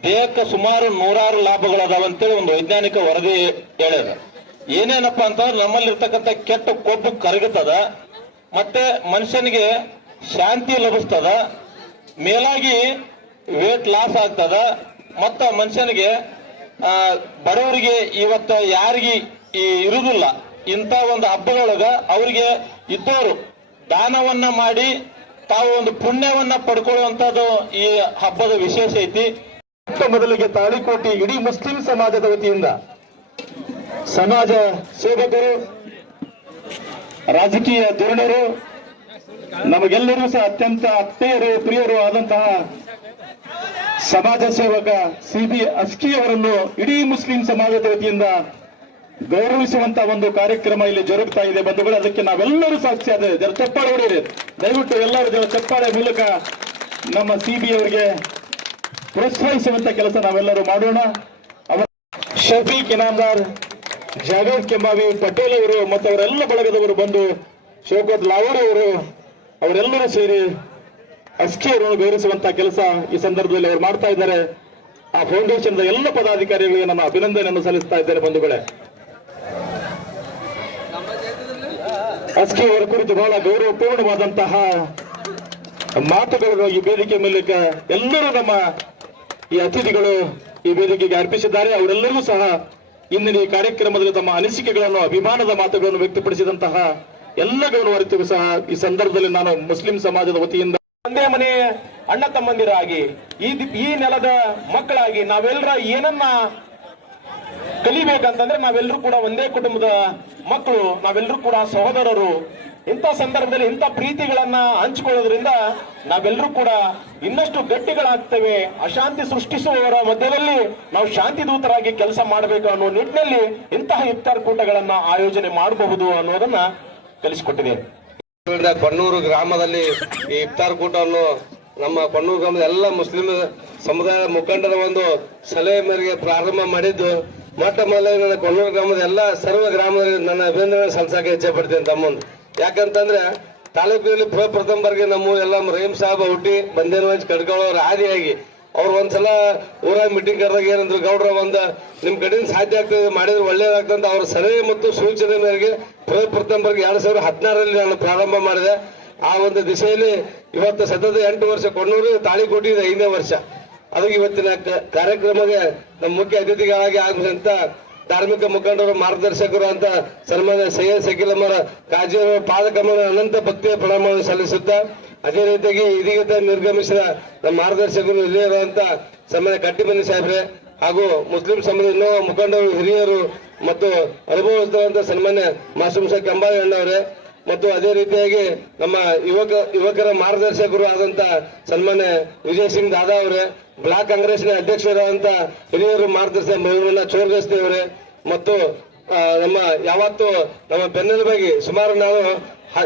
ದೇಹಕ್ಕೆ ಸುಮಾರು 106 ಲಾಭಗಳದಾವಂತೇಳಿ ಒಂದು ವೈಜ್ಞಾನಿಕ ವರದಿ ಹೇಳ್ಯಾರ. ಏನೇನಪ್ಪ ಅಂತಂದ್ರೆ ನಮ್ಮಲ್ಲಿರ್ತಕ್ಕಂಥ ಕೆಟ್ಟ ಕೊಬ್ಬು ಕರಗುತ್ತದ, ಮತ್ತೆ ಮನುಷ್ಯನಿಗೆ ಶಾಂತಿ ಲಭಿಸ್ತದ, ಮೇಲಾಗಿ ವೇಟ್ ಲಾಸ್ ಆಗ್ತದ, ಮತ್ತ ಮನುಷ್ಯನಿಗೆ ಬಡವರಿಗೆ ಇವತ್ತ ಯಾರಿಗೆ ಇರುವುದಿಲ್ಲ ಇಂಥ ಒಂದು ಹಬ್ಬದೊಳಗ ಅವರಿಗೆ ಇದ್ದವರು ದಾನವನ್ನ ಮಾಡಿ ತಾವು ಒಂದು ಪುಣ್ಯವನ್ನ ಪಡ್ಕೊಳ್ಳುವಂತದ್ದು ಈ ಹಬ್ಬದ ವಿಶೇಷ ಐತಿ. ಮೊದಲಿಗೆ ತಾಳಿಕೋಟಿ ಇಡೀ ಮುಸ್ಲಿಂ ಸಮಾಜದ ವತಿಯಿಂದ ಸಮಾಜ ಸೇವಕರು, ರಾಜಕೀಯ ಧುರೀಣರು, ನಮಗೆಲ್ಲರೂ ಸಹ ಅತ್ಯಂತ ಆತ್ಮೀಯರು ಪ್ರಿಯರು ಆದಂತಹ ಸಮಾಜ ಸೇವಕ CB ಅಸ್ಕಿ ಅವರನ್ನು ಇಡೀ ಮುಸ್ಲಿಂ ಸಮಾಜದ ವತಿಯಿಂದ ಗೌರವಿಸುವಂತಹ ಒಂದು ಕಾರ್ಯಕ್ರಮ ಇಲ್ಲಿ ಜರುಗ್ತಾ ಇದೆ ಬಂಧುಗಳು. ಅದಕ್ಕೆ ನಾವೆಲ್ಲರೂ ಸಾಕ್ಷಿಯಾದ ಚಪ್ಪಾಳೆ ಹೊಡೆಯಿರಿ ದಯವಿಟ್ಟು. ಎಲ್ಲರ ಚಪ್ಪಾಳೆ ಮೂಲಕ ನಮ್ಮ CB ಅವರಿಗೆ ಪ್ರೋತ್ಸಾಹಿಸುವಂತ ಕೆಲಸ ನಾವೆಲ್ಲರೂ ಮಾಡೋಣ. ಶಫೀಕ್ ಇನಾಮ್ದಾರ್, ಜಾವೇದ್ ಕೆಂಬಾವಿ, ಪಟೇಲ್ ಅವರು ಮತ್ತು ಅವರೆಲ್ಲ ಬಳಗದವರು ಬಂದು, ಶೌಕತ್ ಲಾವೂರ್ ಅವರು, ಅವರೆಲ್ಲರೂ ಸೇರಿ ಅಸ್ಕಿ ಅವರನ್ನು ಗೌರವಿಸುವಂತಹ ಕೆಲಸ ಈ ಸಂದರ್ಭದಲ್ಲಿ ಅವರು ಮಾಡ್ತಾ ಇದ್ದಾರೆ. ಆ ಫೌಂಡೇಶನ್ ಎಲ್ಲ ಪದಾಧಿಕಾರಿಗಳಿಗೆ ನನ್ನ ಅಭಿನಂದನೆಯನ್ನು ಸಲ್ಲಿಸ್ತಾ ಇದ್ದೇನೆ ಬಂಧುಗಳೇ. ಅಸ್ಕಿ ಅವರ ಕುರಿತು ಬಹಳ ಗೌರವಪೂರ್ಣವಾದಂತಹ ಮಾತುಗಳನ್ನು ಈ ವೇದಿಕೆ ಮೂಲಕ ಎಲ್ಲರೂ ನಮ್ಮ ಈ ಅತಿಥಿಗಳು ಈ ವೇದಿಕೆಗೆ ಅರ್ಪಿಸಿದ್ದಾರೆ. ಅವರೆಲ್ಲರೂ ಸಹ ಇಂದಿನ ಈ ಕಾರ್ಯಕ್ರಮದಲ್ಲಿ ತಮ್ಮ ಅನಿಸಿಕೆಗಳನ್ನು, ಅಭಿಮಾನದ ಮಾತುಗಳನ್ನು ವ್ಯಕ್ತಪಡಿಸಿದಂತಹ ಎಲ್ಲ ಗೌರವಾರ್ಥಿಗೂ ಸಹ ಈ ಸಂದರ್ಭದಲ್ಲಿ ನಾನು ಮುಸ್ಲಿಂ ಸಮಾಜದ ವತಿಯಿಂದ ಒಂದೇ ಮನೆ ಅಣ್ಣ ತಮ್ಮಂದಿರಾಗಿ ಈ ನೆಲದ ಮಕ್ಕಳಾಗಿ ನಾವೆಲ್ಲರ ಏನನ್ನ ಕಲಿಬೇಕಂತಂದ್ರೆ ನಾವೆಲ್ಲರೂ ಕೂಡ ಒಂದೇ ಕುಟುಂಬದ ಮಕ್ಕಳು, ನಾವೆಲ್ಲರೂ ಕೂಡ ಸಹೋದರರು. ಇಂಥ ಸಂದರ್ಭದಲ್ಲಿ ಇಂಥ ಪ್ರೀತಿಗಳನ್ನ ಹಂಚಿಕೊಳ್ಳೋದ್ರಿಂದ ನಾವೆಲ್ಲರೂ ಕೂಡ ಇನ್ನಷ್ಟು ಗಟ್ಟಿಗಳಾಗ್ತೇವೆ. ಅಶಾಂತಿ ಸೃಷ್ಟಿಸುವವರ ಮಧ್ಯದಲ್ಲಿ ನಾವು ಶಾಂತಿ ದೂತರಾಗಿ ಕೆಲಸ ಮಾಡಬೇಕು ಅನ್ನೋ ನಿಟ್ಟಿನಲ್ಲಿ ಇಂತಹ ಇಫ್ತಾರ್ ಕೂಟಗಳನ್ನ ಆಯೋಜನೆ ಮಾಡಬಹುದು ಅನ್ನೋದನ್ನ ಕಲಿಸಿಕೊಟ್ಟಿದೆ. ಕೊಣ್ಣೂರು ಗ್ರಾಮದಲ್ಲಿ ಈ ಇಫ್ತಾರ್ ಕೂಟವನ್ನು ನಮ್ಮ ಕೊಣ್ಣೂರು ಗ್ರಾಮದ ಎಲ್ಲ ಮುಸ್ಲಿಂ ಸಮುದಾಯದ ಮುಖಂಡರ ಒಂದು ಸಲಹೆ ಮೇರೆಗೆ ಪ್ರಾರಂಭ ಮಾಡಿದ್ದು. ಮೊಟ್ಟ ಮೊದಲೇ ನನ್ನ ಕೊಣ್ಣೂರು ಗ್ರಾಮದ ಎಲ್ಲ ಸರ್ವ ಗ್ರಾಮದಲ್ಲಿ ನನ್ನ ಅಭಿನಂದನೆ ಸಲ್ಲಿಸಕ್ಕೆ ಇಚ್ಛೆ ಪಡ್ತೀನಿ ತಮ್ಮಂದು. ಯಾಕಂತಂದ್ರೆ ತಾಲೂಕಿನಲ್ಲಿ ಪ್ರಥಮ ಬಾರಿಗೆ ನಮ್ಮ ಎಲ್ಲ ರಹೀಂ ಸಾಹೇಬ್ ಹುಟ್ಟಿ ಬಂದೇನವಾಜ್ ಕಡ್ಕೊಳ್ಳೋರು ಆದಿಯಾಗಿ ಅವ್ರು ಒಂದ್ಸಲ ಊರಾಗ ಮೀಟಿಂಗ್ ಕರೆದಾಗ ಏನಂದ್ರು, ಗೌಡ್ರ ನಿಮ್ ಕಡೆಯಿಂದ ಸಾಧ್ಯ ಆಗ್ತದೆ ಮಾಡಿದ್ರೆ ಒಳ್ಳೇದಾಗ್ತಂತ ಅವ್ರ ಸಲಹೆ ಮತ್ತು ಸೂಚನೆ ಮೇರೆಗೆ ಪ್ರಥಮ ಬಾರಿಗೆ 2016ರಲ್ಲಿ ನಾನು ಪ್ರಾರಂಭ ಮಾಡಿದೆ. ಆ ಒಂದು ದಿಶೆಯಲ್ಲಿ ಇವತ್ತು ಸತತ 8 ವರ್ಷ ಕೊಣ್ಣೂರು ತಾಳಿಕೋಟಿ 5ನೇ ವರ್ಷ. ಅದು ಇವತ್ತಿನ ಕಾರ್ಯಕ್ರಮಕ್ಕೆ ನಮ್ಮ ಮುಖ್ಯ ಅತಿಥಿಗಳಾಗಿ ಆಗದಂತ ಧಾರ್ಮಿಕ ಮುಖಂಡರು ಮಾರ್ಗದರ್ಶಕರು ಅಂತ ಸನ್ಮಾನ್ಯ ಸೈಯದ್ ಸಕೀಲಮ್ಮರ ಕಾಜಿಯವರ ಪಾದಕಮಲ ಅನಂತ ಭಕ್ತಿಯ ಪ್ರಣಾಮವನ್ನು ಸಲ್ಲಿಸುತ್ತಾ, ಅದೇ ರೀತಿಯಾಗಿ ಇದೀಗ ನಿರ್ಗಮಿಸಿದ ನಮ್ಮ ಮಾರ್ಗದರ್ಶಕರು ಹಿರಿಯರಂತ ಸನ್ಮಾನ್ಯ ಕಟ್ಟಿಮನಿ ಸಾಹೇಬ್ರೆ ಹಾಗೂ ಮುಸ್ಲಿಂ ಸಮಾಜದ ಇನ್ನೂ ಮುಖಂಡರು ಹಿರಿಯರು ಮತ್ತು ಅನುಭವಿಸಿದಂತ ಸನ್ಮಾನ್ಯ ಮಾಸೂಮ್ ಸಾಹೇಬ್ ಕಂಬಾಳಿ ಅಣ್ಣವರೇ ಮತ್ತು ಅದೇ ರೀತಿಯಾಗಿ ನಮ್ಮ ಯುವಕರ ಮಾರ್ಗದರ್ಶಕರು ಆದಂತ ಸನ್ಮಾನ್ಯ ವಿಜಯ್ ಸಿಂಗ್ ದಾದಾ ಅವರೇ, ಬ್ಲಾಕ್ ಕಾಂಗ್ರೆಸ್ನ ಅಧ್ಯಕ್ಷರಾದಂತ ಹಿರಿಯರು ಮಾರ್ಗದರ್ಶಕ ಮಹಿಮಣ್ಣ ಚೋರ್ಗಸ್ತಿ ಅವರೇ ಮತ್ತು ನಮ್ಮ ಯಾವತ್ತು ನಮ್ಮ ಬೆನ್ನೆಲುಬಾಗಿ ಸುಮಾರು ನಾವು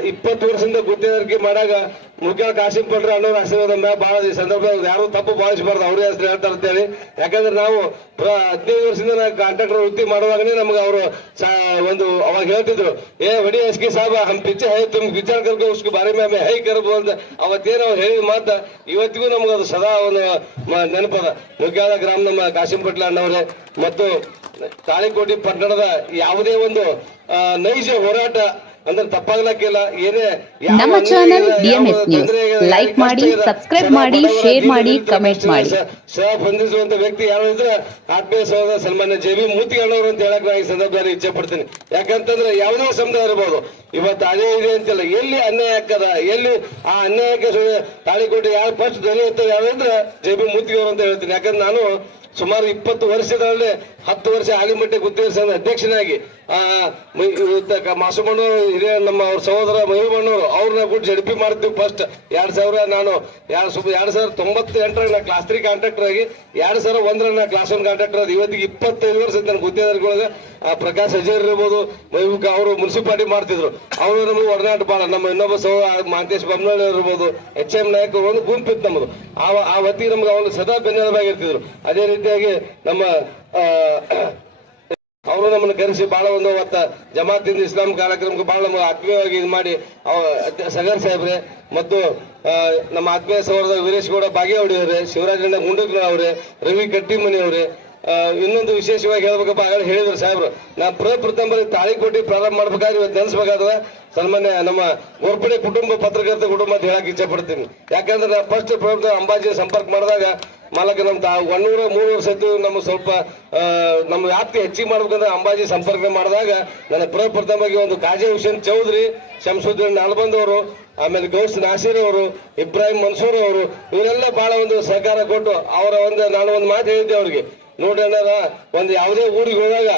20 ವರ್ಷದಿಂದ ಗುತ್ತಿಗೆದಾರಿಕೆ ಮಾಡಾಗ ಮುಖ್ಯ ಕಾಶಿಂ ಪಟ್ರ ಅನ್ನೋರು ಆಶೀರ್ವಾದ ಬಹಳ ಈ ಸಂದರ್ಭದಲ್ಲಿ ಯಾರು ತಪ್ಪು ಭಾವಿಸಬಾರ್ದು, ಅವರೇ ಹೆಸರು ಹೇಳ್ತಾರೆ ಅಂತೇಳಿ. ಯಾಕಂದ್ರೆ ನಾವು 15 ವರ್ಷದಿಂದ ಕಾಂಟ್ರಾಕ್ಟರ್ ವೃತ್ತಿ ಮಾಡುವಾಗನೇ ನಮ್ಗೆ ಅವರು ಒಂದು ಅವಾಗ ಹೇಳ್ತಿದ್ರು, ಬಡಿ ಎಸ್ಕೆ ಸಾಹೇಬ ಹಮ್ ಪಿಚ್ಚೆ ಹೈ ತುಮ್ ವಿಚಾರ ಕರ್ಕೊ ಉಸ್ಕು ಬಾರಿ ಮೇ ಹೈ ಕರಬೋ ಅಂತ ಅವತ್ತೇನು ಅವ್ರು ಹೇಳಿದ ಮಾತ ಇವತ್ತಿಗೂ ನಮ್ಗೆ ಅದು ಸದಾ ಒಂದು ನೆನಪದ. ಮುಖ್ಯವಾದ ಗ್ರಾಮ ನಮ್ಮ ಕಾಶಿಂ ಪಟ್ಲ ಅಣ್ಣವರೇ ಮತ್ತು ತಾಳಿಕೋಟಿ ಪಟ್ಟಣದ ಯಾವುದೇ ಒಂದು ನೈಜ ಹೋರಾಟ ಅಂದ್ರೆ ತಪ್ಪಾಗ್ಲಕ್ಕಿಲ್ಲ. ಏನೇ ನಮ್ಮ ಚಾನೆಲ್ DMS ನ್ಯೂಸ್ ಲೈಕ್ ಮಾಡಿ, ಸಬ್ಸ್ಕ್ರೈಬ್ ಮಾಡಿ, ಶೇರ್ ಮಾಡಿ, ಕಮೆಂಟ್ ಮಾಡಿ. ಬಂಧಿಸುವಂತ ವ್ಯಕ್ತಿ ಯಾರು ಇದ್ರೆ ಆತ್ಮೀಯ ಸಹೋದರ ಸನ್ಮಾನ್ಯ JB ಮೂರ್ತಿಗಳವರು ಅಂತ ಹೇಳಕ್ ನಾನು ಈ ಸಂದರ್ಭದಲ್ಲಿ ಇಚ್ಛೆ ಪಡ್ತೀನಿ. ಯಾಕಂತಂದ್ರೆ ಯಾವುದೇ ಸಮುದಾಯ ಇರಬಹುದು, ಇವತ್ತು ಅದೇ ಇದೆ ಅಂತಿಲ್ಲ. ಎಲ್ಲಿ ಅನ್ಯಾಯ ಆಗ್ತದ, ಎಲ್ಲಿ ಆ ಅನ್ಯಾಯಕ್ಕೆ ತಾಳಿಕೋಟೆ ಯಾರು ಫಸ್ಟ್ ಧ್ವನಿ ಎತ್ತದ ಯಾರಂದ್ರೆ JB ಮೂರ್ತಿಗಳವರು ಅಂತ ಹೇಳ್ತೀನಿ. ಯಾಕಂದ್ರೆ ನಾನು ಸುಮಾರು 20 ವರ್ಷದಲ್ಲಿ 10 ವರ್ಷ ಆಲಿಮಟ್ಟಿ ಗುತ್ತಿಗೆ ಸಂಘದ ಅಧ್ಯಕ್ಷನಾಗಿ ಮಾಸುಮಣ್ಣವರು ಹಿರಿಯ ನಮ್ಮ ಅವ್ರ ಸಹೋದರ ಮಹಿಮಣ್ಣವರು ಅವ್ರನ್ನ ಕೂಡ ಜಡ್ಪಿ ಮಾಡ್ತೀವಿ. ಫಸ್ಟ್ 2000 ನಾನು 2098 ನಾ ಕ್ಲಾಸ್ 3 ಕಾಂಟ್ರಾಕ್ಟರ್ ಆಗಿ 2001 ನಾ ಕ್ಲಾಸ್ 1 ಕಾಂಟ್ರಾಕ್ಟರ್ ಆಗಿ ಇವತ್ತಿಗೆ 25 ವರ್ಷ ನನ್ನ ಗುತ್ತಿಗೆದಾರಿಗಳೊಳಗೆ ಪ್ರಕಾಶ್ ಅಜಯರ್ ಇರ್ಬೋದು, ಮಹಿಮುಖ ಅವರು ಮುನ್ಸಿಪಾಲಿಟಿ ಮಾಡ್ತಿದ್ರು. ಅವರು ನಮಗೆ ಒಡನಾಟ ಬಾಳ. ನಮ್ಮ ಇನ್ನೊಬ್ಬ ಸಹೋದರ ಮಾಂತೇಶ್ ಬೊಮ್ಮನಹಳ್ಳಿ ಇರ್ಬೋದು, HM ನಾಯಕ್ ಒಂದು ಗುಂಪಿತ್ತು ನಮ್ಮದು. ಆ ಹೊತ್ತಿಗೆ ನಮ್ಗೆ ಅವ್ರು ಸದಾ ಬೆನ್ನೆಲುಬಾಗಿರ್ತಿದ್ರು. ಅದೇ ರೀತಿಯಾಗಿ ನಮ್ಮ ಅವರು ನಮ್ಮನ್ನು ಕರೆಸಿ ಬಹಳ ಒಂದು ಅವತ್ತ ಜಮಾತಿಂದ ಇಸ್ಲಾಂ ಕಾರ್ಯಕ್ರಮಕ್ಕೆ ಬಹಳ ನಮಗೆ ಆತ್ಮೀಯವಾಗಿ ಇದು ಮಾಡಿ ಸಗರ್ ಸಾಹೇಬ್ರೆ ಮತ್ತು ನಮ್ಮ ಆತ್ಮೀಯ ಸಹೋದರ ವೀರೇಶ್ ಗೌಡ ಬಾಗೇವಾಡಿ ಅವರೇ, ಶಿವರಾಜಣ್ಣ ಗುಂಡಗ್ನ ಅವರೇ, ರವಿ ಕಟ್ಟಿಮನಿ ಅವರೇ. ಇನ್ನೊಂದು ವಿಶೇಷವಾಗಿ ಹೇಳ್ಬೇಕಪ್ಪ, ಆಗಲೇ ಹೇಳಿದ್ರು ಸಾಹೇಬ್ರು, ನಾನು ಪ್ರಥಮ ಬಾರಿ ತಾಳಿಕೋಟಿ ಪ್ರಾರಂಭ ಮಾಡ್ಬೇಕಾದ್ರೆ ಇವತ್ತು ನೆನೆಸ್ಬೇಕಾದ್ರೆ ಸನ್ಮಾನ್ಯ ನಮ್ಮ ಗೋರ್ಪಡೆ ಕುಟುಂಬ ಪತ್ರಕರ್ತ ಕುಟುಂಬ ಅಂತ ಹೇಳಕ್ ಇಚ್ಛೆ ಪಡ್ತೀನಿ. ಯಾಕಂದ್ರೆ ನಾ ಫಸ್ಟ್ ಅಂಬಾಜಿ ಸಂಪರ್ಕ ಮಾಡಿದಾಗ ಮಾಲಕ ನಮ್ 103 ವರ್ಷ ನಮ್ಮ ಸ್ವಲ್ಪ ನಮ್ಮ ವ್ಯಾಪ್ತಿ ಹೆಚ್ಚಿಗೆ ಮಾಡ್ಬೇಕಂದ್ರೆ ಅಂಬಾಜಿ ಸಂಪರ್ಕ ಮಾಡಿದಾಗ ನನ್ನ ಪ್ರಥಮವಾಗಿ ಒಂದು ಕಾಜಿ ಹುಸೇನ್ ಚೌಧರಿ, ಶಂಸುದ್ದೀನ್ ನಾಲ್ಬಂದ್ ಅವರು, ಆಮೇಲೆ ಗೌಸ್ ನಾಸೀರ್ ಅವರು, ಇಬ್ರಾಹಿಂ ಮನ್ಸೂರ್ ಅವರು, ಇವರೆಲ್ಲ ಬಹಳ ಒಂದು ಸಹಕಾರ ಕೊಟ್ಟು ಅವರ ನಾನು ಒಂದು ಮಾತು ಹೇಳಿದ್ದೆ ಅವ್ರಿಗೆ, ನೋಡಿ ಅಣ್ಣಾರ ಒಂದು ಯಾವುದೇ ಊರಿಗೆ ಹೋದಾಗ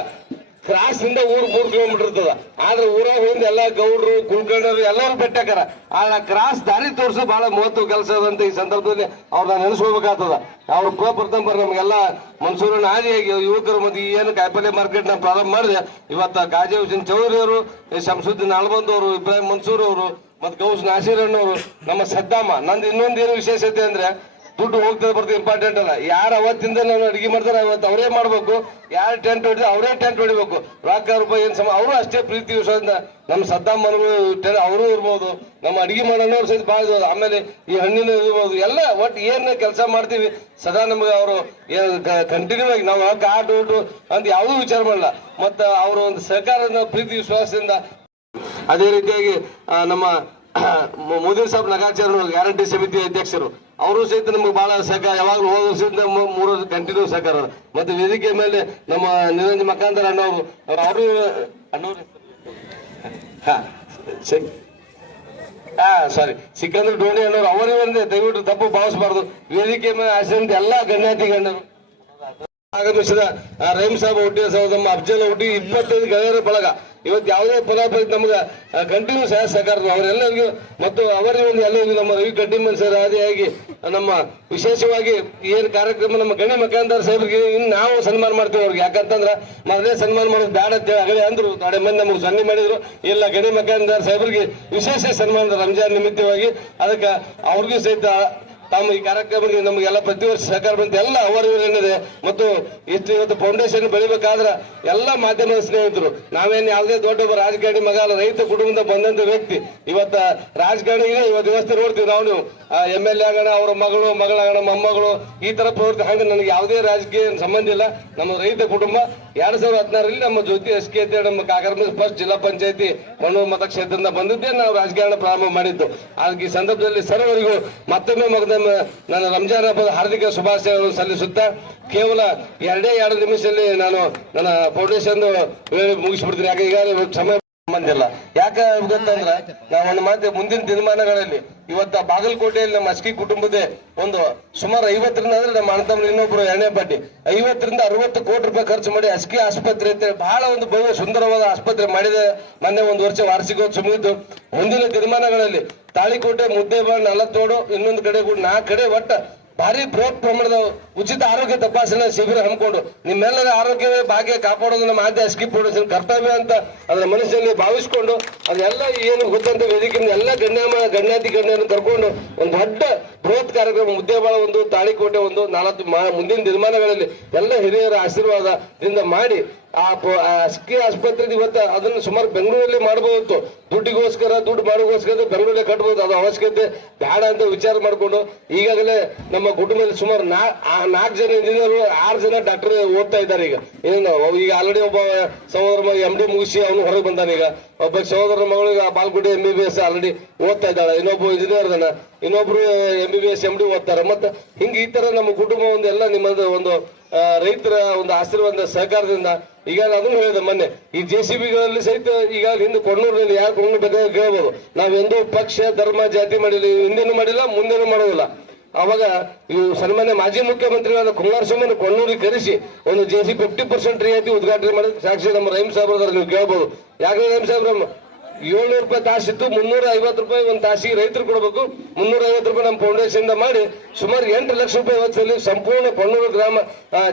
ಕ್ರಾಸ್ ಇಂದ ಊರ್ 3 ಕಿಲೋಮೀಟರ್ ಇರ್ತದ, ಆದ್ರೆ ಊರಾಗ ಹೋಗಿ ಎಲ್ಲಾ ಗೌಡ್ರು ಕುಳ್ಕೊಂಡರು ಎಲ್ಲರೂ ಬೆಟ್ಟಕ್ಕಾರ. ಆ ಕ್ರಾಸ್ ದಾರಿ ತೋರಿಸೋ ಬಹಳ ಮಹತ್ವ ಕೆಲಸ ಅದಂತ ಈ ಸಂದರ್ಭದಲ್ಲಿ ಅವ್ರನ್ನ ನೆನೆಸ್ಕೋಬೇಕಾಗ್ತದ. ಅವ್ರ ಪ್ರಥಮ ನಮ್ಗೆಲ್ಲ ಮನ್ಸೂರನ್ನ ಆದಿಯಾಗಿ ಯುವಕರು ಮತ್ತು ಏನು ಕಾಯಿಪಲ್ಯ ಮಾರ್ಕೆಟ್ ನ ಪ್ರಾರಂಭ ಮಾಡಿದೆ. ಇವತ್ತ ಕಾಜಿ ಹುಸೇನ್ ಚೌಧರಿ ಅವರು, ಶಂಸುದ್ದೀನ್ ನಾಲ್ಬಂದ್ ಅವರು, ಇಬ್ರಾಹಿಂ ಮನ್ಸೂರ್ ಅವರು ಮತ್ತು ಗೌಸ್ ನಾಸೀರ್ ಅಣ್ಣವರು, ನಮ್ಮ ಸದ್ದಾಮ. ನಂದು ಇನ್ನೊಂದೇನು ವಿಶೇಷತೆ ಅಂದ್ರೆ ದುಡ್ಡು ಹೋಗ್ತದೆ ಬರ್ತದೆ ಇಂಪಾರ್ಟೆಂಟ್ ಅಲ್ಲ. ಯಾರು ಅವತ್ತಿಂದ ನಾವು ಅಡಿಗೆ ಮಾಡ್ತಾರೆ ಅವತ್ತು ಅವರೇ ಮಾಡ್ಬೇಕು, ಯಾರು ಟೆಂಟ್ ಹೊಡಿದ್ರೆ ಅವರೇ ಟೆಂಟ್ ಹೊಡಿಬೇಕು. ರೊಕ್ಕ ರೂಪಾಯಿ ಏನ್ ಅವರು ಅಷ್ಟೇ ಪ್ರೀತಿ ವಿಶ್ವಾಸದಿಂದ ನಮ್ಮ ಸದ್ದಾಮ್ ಅವರು ಇರ್ಬೋದು, ನಮ್ಮ ಅಡಿಗೆ ಮಾಡೋರು ಸಹಿತ ಭಾಳ ಇರ್ಬೋದು, ಆಮೇಲೆ ಈ ಹಣ್ಣಿನ ಇರ್ಬೋದು, ಎಲ್ಲ ಒಟ್ಟು ಏನ್ ಕೆಲಸ ಮಾಡ್ತೀವಿ ಸದಾ ನಮ್ಗೆ ಅವರು ಕಂಟಿನ್ಯೂ ಆಗಿ ನಾವು ಕಾಟ್ ಊಟು ಅಂತ ಯಾವುದೂ ವಿಚಾರ ಮಾಡಲ್ಲ. ಮತ್ತ ಅವರ ಒಂದು ಸಹಕಾರ ಪ್ರೀತಿ ವಿಶ್ವಾಸದಿಂದ. ಅದೇ ರೀತಿಯಾಗಿ ನಮ್ಮ ಮೋದಿ ಸಾಹೇಬ್ ನಗಾಚಾರ್ಯ ಗ್ಯಾರಂಟಿ ಸಮಿತಿ ಅಧ್ಯಕ್ಷರು, ಅವರು ಸಹಿತ ನಮ್ಗೆ ಬಹಳ ಸಹಕಾರ, ಯಾವಾಗಲೂ ಹೋದ ವರ್ಷದಿಂದ 3 ವರ್ಷ ಕಂಟಿನ್ಯೂ ಸಹಕಾರ. ಮತ್ತೆ ವೇದಿಕೆ ಮೇಲೆ ನಮ್ಮ ನಿರಂಜನ್ ಮಕಾಂತರ ಅಣ್ಣವರು, ಅವರು ಅಣ್ಣವ್ರು ಸಾರಿ ಸಿಕಂದ್ರ ಡೋಣಿ ಅಣ್ಣವ್ರು, ಅವರೇ ಒಂದೇ ದಯವಿಟ್ಟು ತಪ್ಪು ಭಾವಿಸಬಾರ್ದು. ವೇದಿಕೆ ಮೇಲೆ ಆಶ್ರಮ ಎಲ್ಲಾ ಗಣ್ಯಾತಿ ಗಣ್ಯರು ಆಗಮಿಸಿದ ರಹೀಂ ಸಾಹೇಬ್ ಹುಟ್ಟಿದ ನಮ್ಮ ಅಫ್ಜಲ್ ಹುಟ್ಟಿ 25 ಗೆಳೆಯರ ಬಳಗ ಇವತ್ತು ಯಾವುದೇ ಫಲಾಫಲ ನಮ್ಗೆ ಕಂಟಿನ್ಯೂ ಸಹಕಾರ ಅವರೆಲ್ಲರಿಗೂ ಮತ್ತು ಅವರಿಗೆ ಒಂದು ಎಲ್ಲರಿಗೂ ನಮ್ಮ ರವಿ ಕಟ್ಟಿಮನ್ ಸರ್ ಆದಿಯಾಗಿ ನಮ್ಮ ವಿಶೇಷವಾಗಿ ಏನು ಕಾರ್ಯಕ್ರಮ ನಮ್ಮ ಗಣಿ ಮಕಾಂದಾರ್ ಸಾಹೇಬ್ರಿಗೆ ಇನ್ನು ನಾವು ಸನ್ಮಾನ ಮಾಡ್ತೀವಿ ಅವ್ರಿಗೆ. ಯಾಕಂತಂದ್ರೆ ಮೊದಲೇ ಸನ್ಮಾನ ಮಾಡೋದು ಬೇಡ ಅಂತೇಳಿ ಆಗಲೇ ಅಂದ್ರು, ನಾಳೆ ಮಂದಿ ನಮಗೆ ಸನ್ನಿ ಮಾಡಿದ್ರು. ಇಲ್ಲ, ಗಣಿ ಮಕಾಂದಾರ್ ಸಾಹೇಬ್ರಿಗೆ ವಿಶೇಷ ಸನ್ಮಾನ ರಂಜಾನ್ ನಿಮಿತ್ತವಾಗಿ, ಅದಕ್ಕೆ ಅವ್ರಿಗೂ ಸಹಿತ ತಾವು ಈ ಕಾರ್ಯಕ್ರಮಕ್ಕೆ ನಮಗೆಲ್ಲ ಪ್ರತಿ ವರ್ಷ ಸಹಕಾರ ಬಂತ ಎಲ್ಲ ಅವರು ಏನಿದೆ ಮತ್ತು ಇಷ್ಟು ಇವತ್ತು ಫೌಂಡೇಶನ್ ಬೆಳಿಬೇಕಾದ್ರೆ ಎಲ್ಲ ಮಾಧ್ಯಮದ ಸ್ನೇಹಿತರು. ನಾವೇನು ಯಾವುದೇ ದೊಡ್ಡ ಒಬ್ಬ ರಾಜಕಾರಣಿ ಮಗ ಅಲ್ಲ, ರೈತ ಕುಟುಂಬದಿಂದ ಬಂದಂತ ವ್ಯಕ್ತಿ. ಇವತ್ತ ರಾಜಕಾರಣಿಗೆ ಇವತ್ತು ವ್ಯವಸ್ಥೆ ನೋಡ್ತೀವಿ ನಾವು MLA ಆಗೋಣ, ಅವರ ಮಗಳು ಮಗಳಾಗೋಣ, ಮೊಮ್ಮಗಳು, ಈ ತರ ಪ್ರವೃತ್ತಿ. ಹಾಗೆ ನನಗೆ ಯಾವುದೇ ರಾಜಕೀಯ ಸಂಬಂಧ ಇಲ್ಲ. ನಮ್ಮ ರೈತ ಕುಟುಂಬ 2016ರಲ್ಲಿ ನಮ್ಮ ಜ್ಯೋತಿ SK ಅಂತ ನಮ್ಮ ಕಾಕರ್ಮ ಫಸ್ಟ್ ಜಿಲ್ಲಾ ಪಂಚಾಯತಿ ಮಣ್ಣೂರು ಮತಕ್ಷೇತ್ರದಿಂದ ಬಂದಿದ್ದೇ ನಾವು ರಾಜಕಾರಣ ಪ್ರಾರಂಭ ಮಾಡಿದ್ದು. ಈ ಸಂದರ್ಭದಲ್ಲಿ ಸರ್ವರಿಗೂ ಮತ್ತೊಮ್ಮೆ ನನ್ನ ರಂಜಾನ್ ಹಬ್ಬದ ಹಾರ್ದಿಕ ಶುಭಾಶಯಗಳನ್ನು ಸಲ್ಲಿಸುತ್ತಾ ಕೇವಲ 2 ನಿಮಿಷದಲ್ಲಿ ನಾನು ನನ್ನ ಫೌಂಡೇಶನ್ ಮುಗಿಸ್ಬಿಡ್ತೀನಿ. ಯಾಕೆ ಈಗ ಸಮಯ ಸಂಬಂಧಿಲ್ಲ. ಯಾಕೆ ಗೊತ್ತಂದ್ರ ನಾವು ಒಂದು ಮಾತು, ಮುಂದಿನ ದಿನಮಾನಗಳಲ್ಲಿ ಇವತ್ತ ಬಾಗಲಕೋಟೆಯಲ್ಲಿ ನಮ್ಮ ಅಸ್ಕಿ ಕುಟುಂಬದ ಒಂದು ಸುಮಾರು 50ರಿಂದ ಅಂದ್ರೆ ನಮ್ಮ ಅಣ್ಣತಮ್ಮ ಇನ್ನೊಬ್ರು ಎಣ್ಣೆ ಬಡ್ಡಿ 50ರಿಂದ 60 ಕೋಟಿ ರೂಪಾಯಿ ಖರ್ಚು ಮಾಡಿ ಅಸ್ಕಿ ಆಸ್ಪತ್ರೆ ಅಂತ ಬಹಳ ಒಂದು ಭವ್ಯ ಸುಂದರವಾದ ಆಸ್ಪತ್ರೆ ಮಾಡಿದೆ. ಮೊನ್ನೆ 1 ವರ್ಷ ವಾರ್ಷಿಕೋತ್ಸವ ಮುಗಿದು ಮುಂದಿನ ದಿನಮಾನಗಳಲ್ಲಿ ತಾಳಿಕೋಟೆ, ಮುದ್ದೇಬಾಳ್, ನಲತ್ತೋಡು, ಇನ್ನೊಂದು ಕಡೆ ಕೂಡ 4 ಕಡೆ ಒಟ್ಟ ಭಾರಿ ಬೃಹತ್ ಪ್ರಮಾಣದ ಉಚಿತ ಆರೋಗ್ಯ ತಪಾಸಣೆ ಶಿಬಿರ ಹಮ್ಮಿಕೊಂಡು ನಿಮ್ಮೆಲ್ಲರ ಆರೋಗ್ಯವೇ ಭಾಗ್ಯ ಕಾಪಾಡೋದು ನಮ್ಮ ಆದ್ಯ ಅಸ್ಕಿ ಫೌಂಡೇಶನ್ ಕರ್ತವ್ಯ ಅಂತ ಅದರ ಮನಸ್ಸಲ್ಲಿ ಭಾವಿಸಿಕೊಂಡು ಅದೆಲ್ಲ ಏನು ಗೊತ್ತಂತ ವೇದಿಕೆಯಿಂದ ಎಲ್ಲ ಗಣ್ಯಾತಿ ಗಣ್ಯರನ್ನು ಕರ್ಕೊಂಡು ಒಂದು ದೊಡ್ಡ ಬೃಹತ್ ಕಾರ್ಯಕ್ರಮ ಮುದ್ದೇಬಾಳ ಒಂದು, ತಾಳಿಕೋಟೆ ಒಂದು, 4 ಮುಂದಿನ ದಿನಮಾನಗಳಲ್ಲಿ ಎಲ್ಲ ಹಿರಿಯರ ಆಶೀರ್ವಾದದಿಂದ ಮಾಡಿ ಆ ಅಸ್ಕಿ ಆಸ್ಪತ್ರೆ ಇವತ್ತು ಅದನ್ನು ಸುಮಾರು ಬೆಂಗಳೂರಲ್ಲಿ ಮಾಡಬಹುದು. ದುಡ್ಡು ಮಾಡೋಗೋಸ್ಕರ ಬೆಂಗಳೂರಲ್ಲಿ ಕಟ್ಟಬಹುದು. ಅದು ಅವಶ್ಯಕತೆ ಬೇಡ ಅಂತ ವಿಚಾರ ಮಾಡಿಕೊಂಡು ಈಗಾಗಲೇ ನಮ್ಮ ಕುಟುಂಬದಲ್ಲಿ ಸುಮಾರು 4 ಜನ ಇಂಜಿನಿಯರ್, 6 ಜನ ಡಾಕ್ಟರ್ ಓದ್ತಾ ಇದ್ದಾರೆ. ಈಗ ಆಲ್ರೆಡಿ ಒಬ್ಬ ಸಹೋದರ MD ಮುಗಿಸಿ ಅವನು ಹೊರಗೆ ಬಂದಾನೆ. ಈಗ ಒಬ್ಬ ಸಹೋದರ ಮಗಳಿಗೆ ಬಾಲ್ಕೋಟೆ MBBS ಆಲ್ರೆಡಿ ಓದ್ತಾ ಇದ್ದಾಳೆ. ಇನ್ನೊಬ್ಬ ಇಂಜಿನಿಯರ್ ಅದನ್ನ, ಇನ್ನೊಬ್ರು MBBS MD ಓದ್ತಾರೆ. ಮತ್ತೆ ಹಿಂಗೆ ಈ ತರ ನಮ್ಮ ಕುಟುಂಬ ಒಂದು ಎಲ್ಲ ನಿಮ್ಮದು ಒಂದು ರೈತರ ಒಂದು ಆಶೀರ್ವಾದ ಸಹಕಾರದಿಂದ ಈಗ ಅದನ್ನು ಹೇಳಿದೆ ಮೊನ್ನೆ ಈ JCBಗಳಲ್ಲಿ ಸಹಿತ ಈಗ ಹಿಂದೆ ಕೊಣ್ಣೂರಿನಲ್ಲಿ ಯಾರು ಕೊಂಡು ಬೇಕಾದ್ರೆ ಕೇಳಬಹುದು. ನಾವೆಂದೂ ಪಕ್ಷ ಧರ್ಮ ಜಾತಿ ಮಾಡಿಲ್ಲ, ಹಿಂದೆನೂ ಮಾಡಿಲ್ಲ, ಮುಂದೆನೂ ಮಾಡೋದಿಲ್ಲ. ಅವಾಗ ಇವು ಸನ್ಮಾನ್ಯ ಮಾಜಿ ಮುಖ್ಯಮಂತ್ರಿಗಳಾದ ಕುಮಾರಸ್ವಾಮಿ ಕೊಣ್ಣೂರಿಗೆ ಕರೆಸಿ ಒಂದು JCB 50% ರಿಯಾಯಿತಿ ಉದ್ಘಾಟನೆ ಮಾಡಿದ ಸಾಕ್ಷಿ ನಮ್ಮ ರಹೀಂ ಸಾಹೇಬ್ರ ನೀವು ಕೇಳಬಹುದು. ಯಾಕಂದ್ರೆ ರಹೀಂ ಸಾಹೇಬ್ರ 700 ರೂಪಾಯಿ ತಾಸಿತ್ತು, 350 ರೂಪಾಯಿ ಒಂದು ತಾಸಿಗೆ ರೈತರು ಕೊಡಬೇಕು. 350 ರೂಪಾಯಿ ನಮ್ಮ ಫೌಂಡೇಶನ್ ಮಾಡಿ ಸುಮಾರು 8 ಲಕ್ಷ ರೂಪಾಯಿ ಇವತ್ತಲ್ಲಿ ಸಂಪೂರ್ಣ ಕೊಣ್ಣೂರು ಗ್ರಾಮ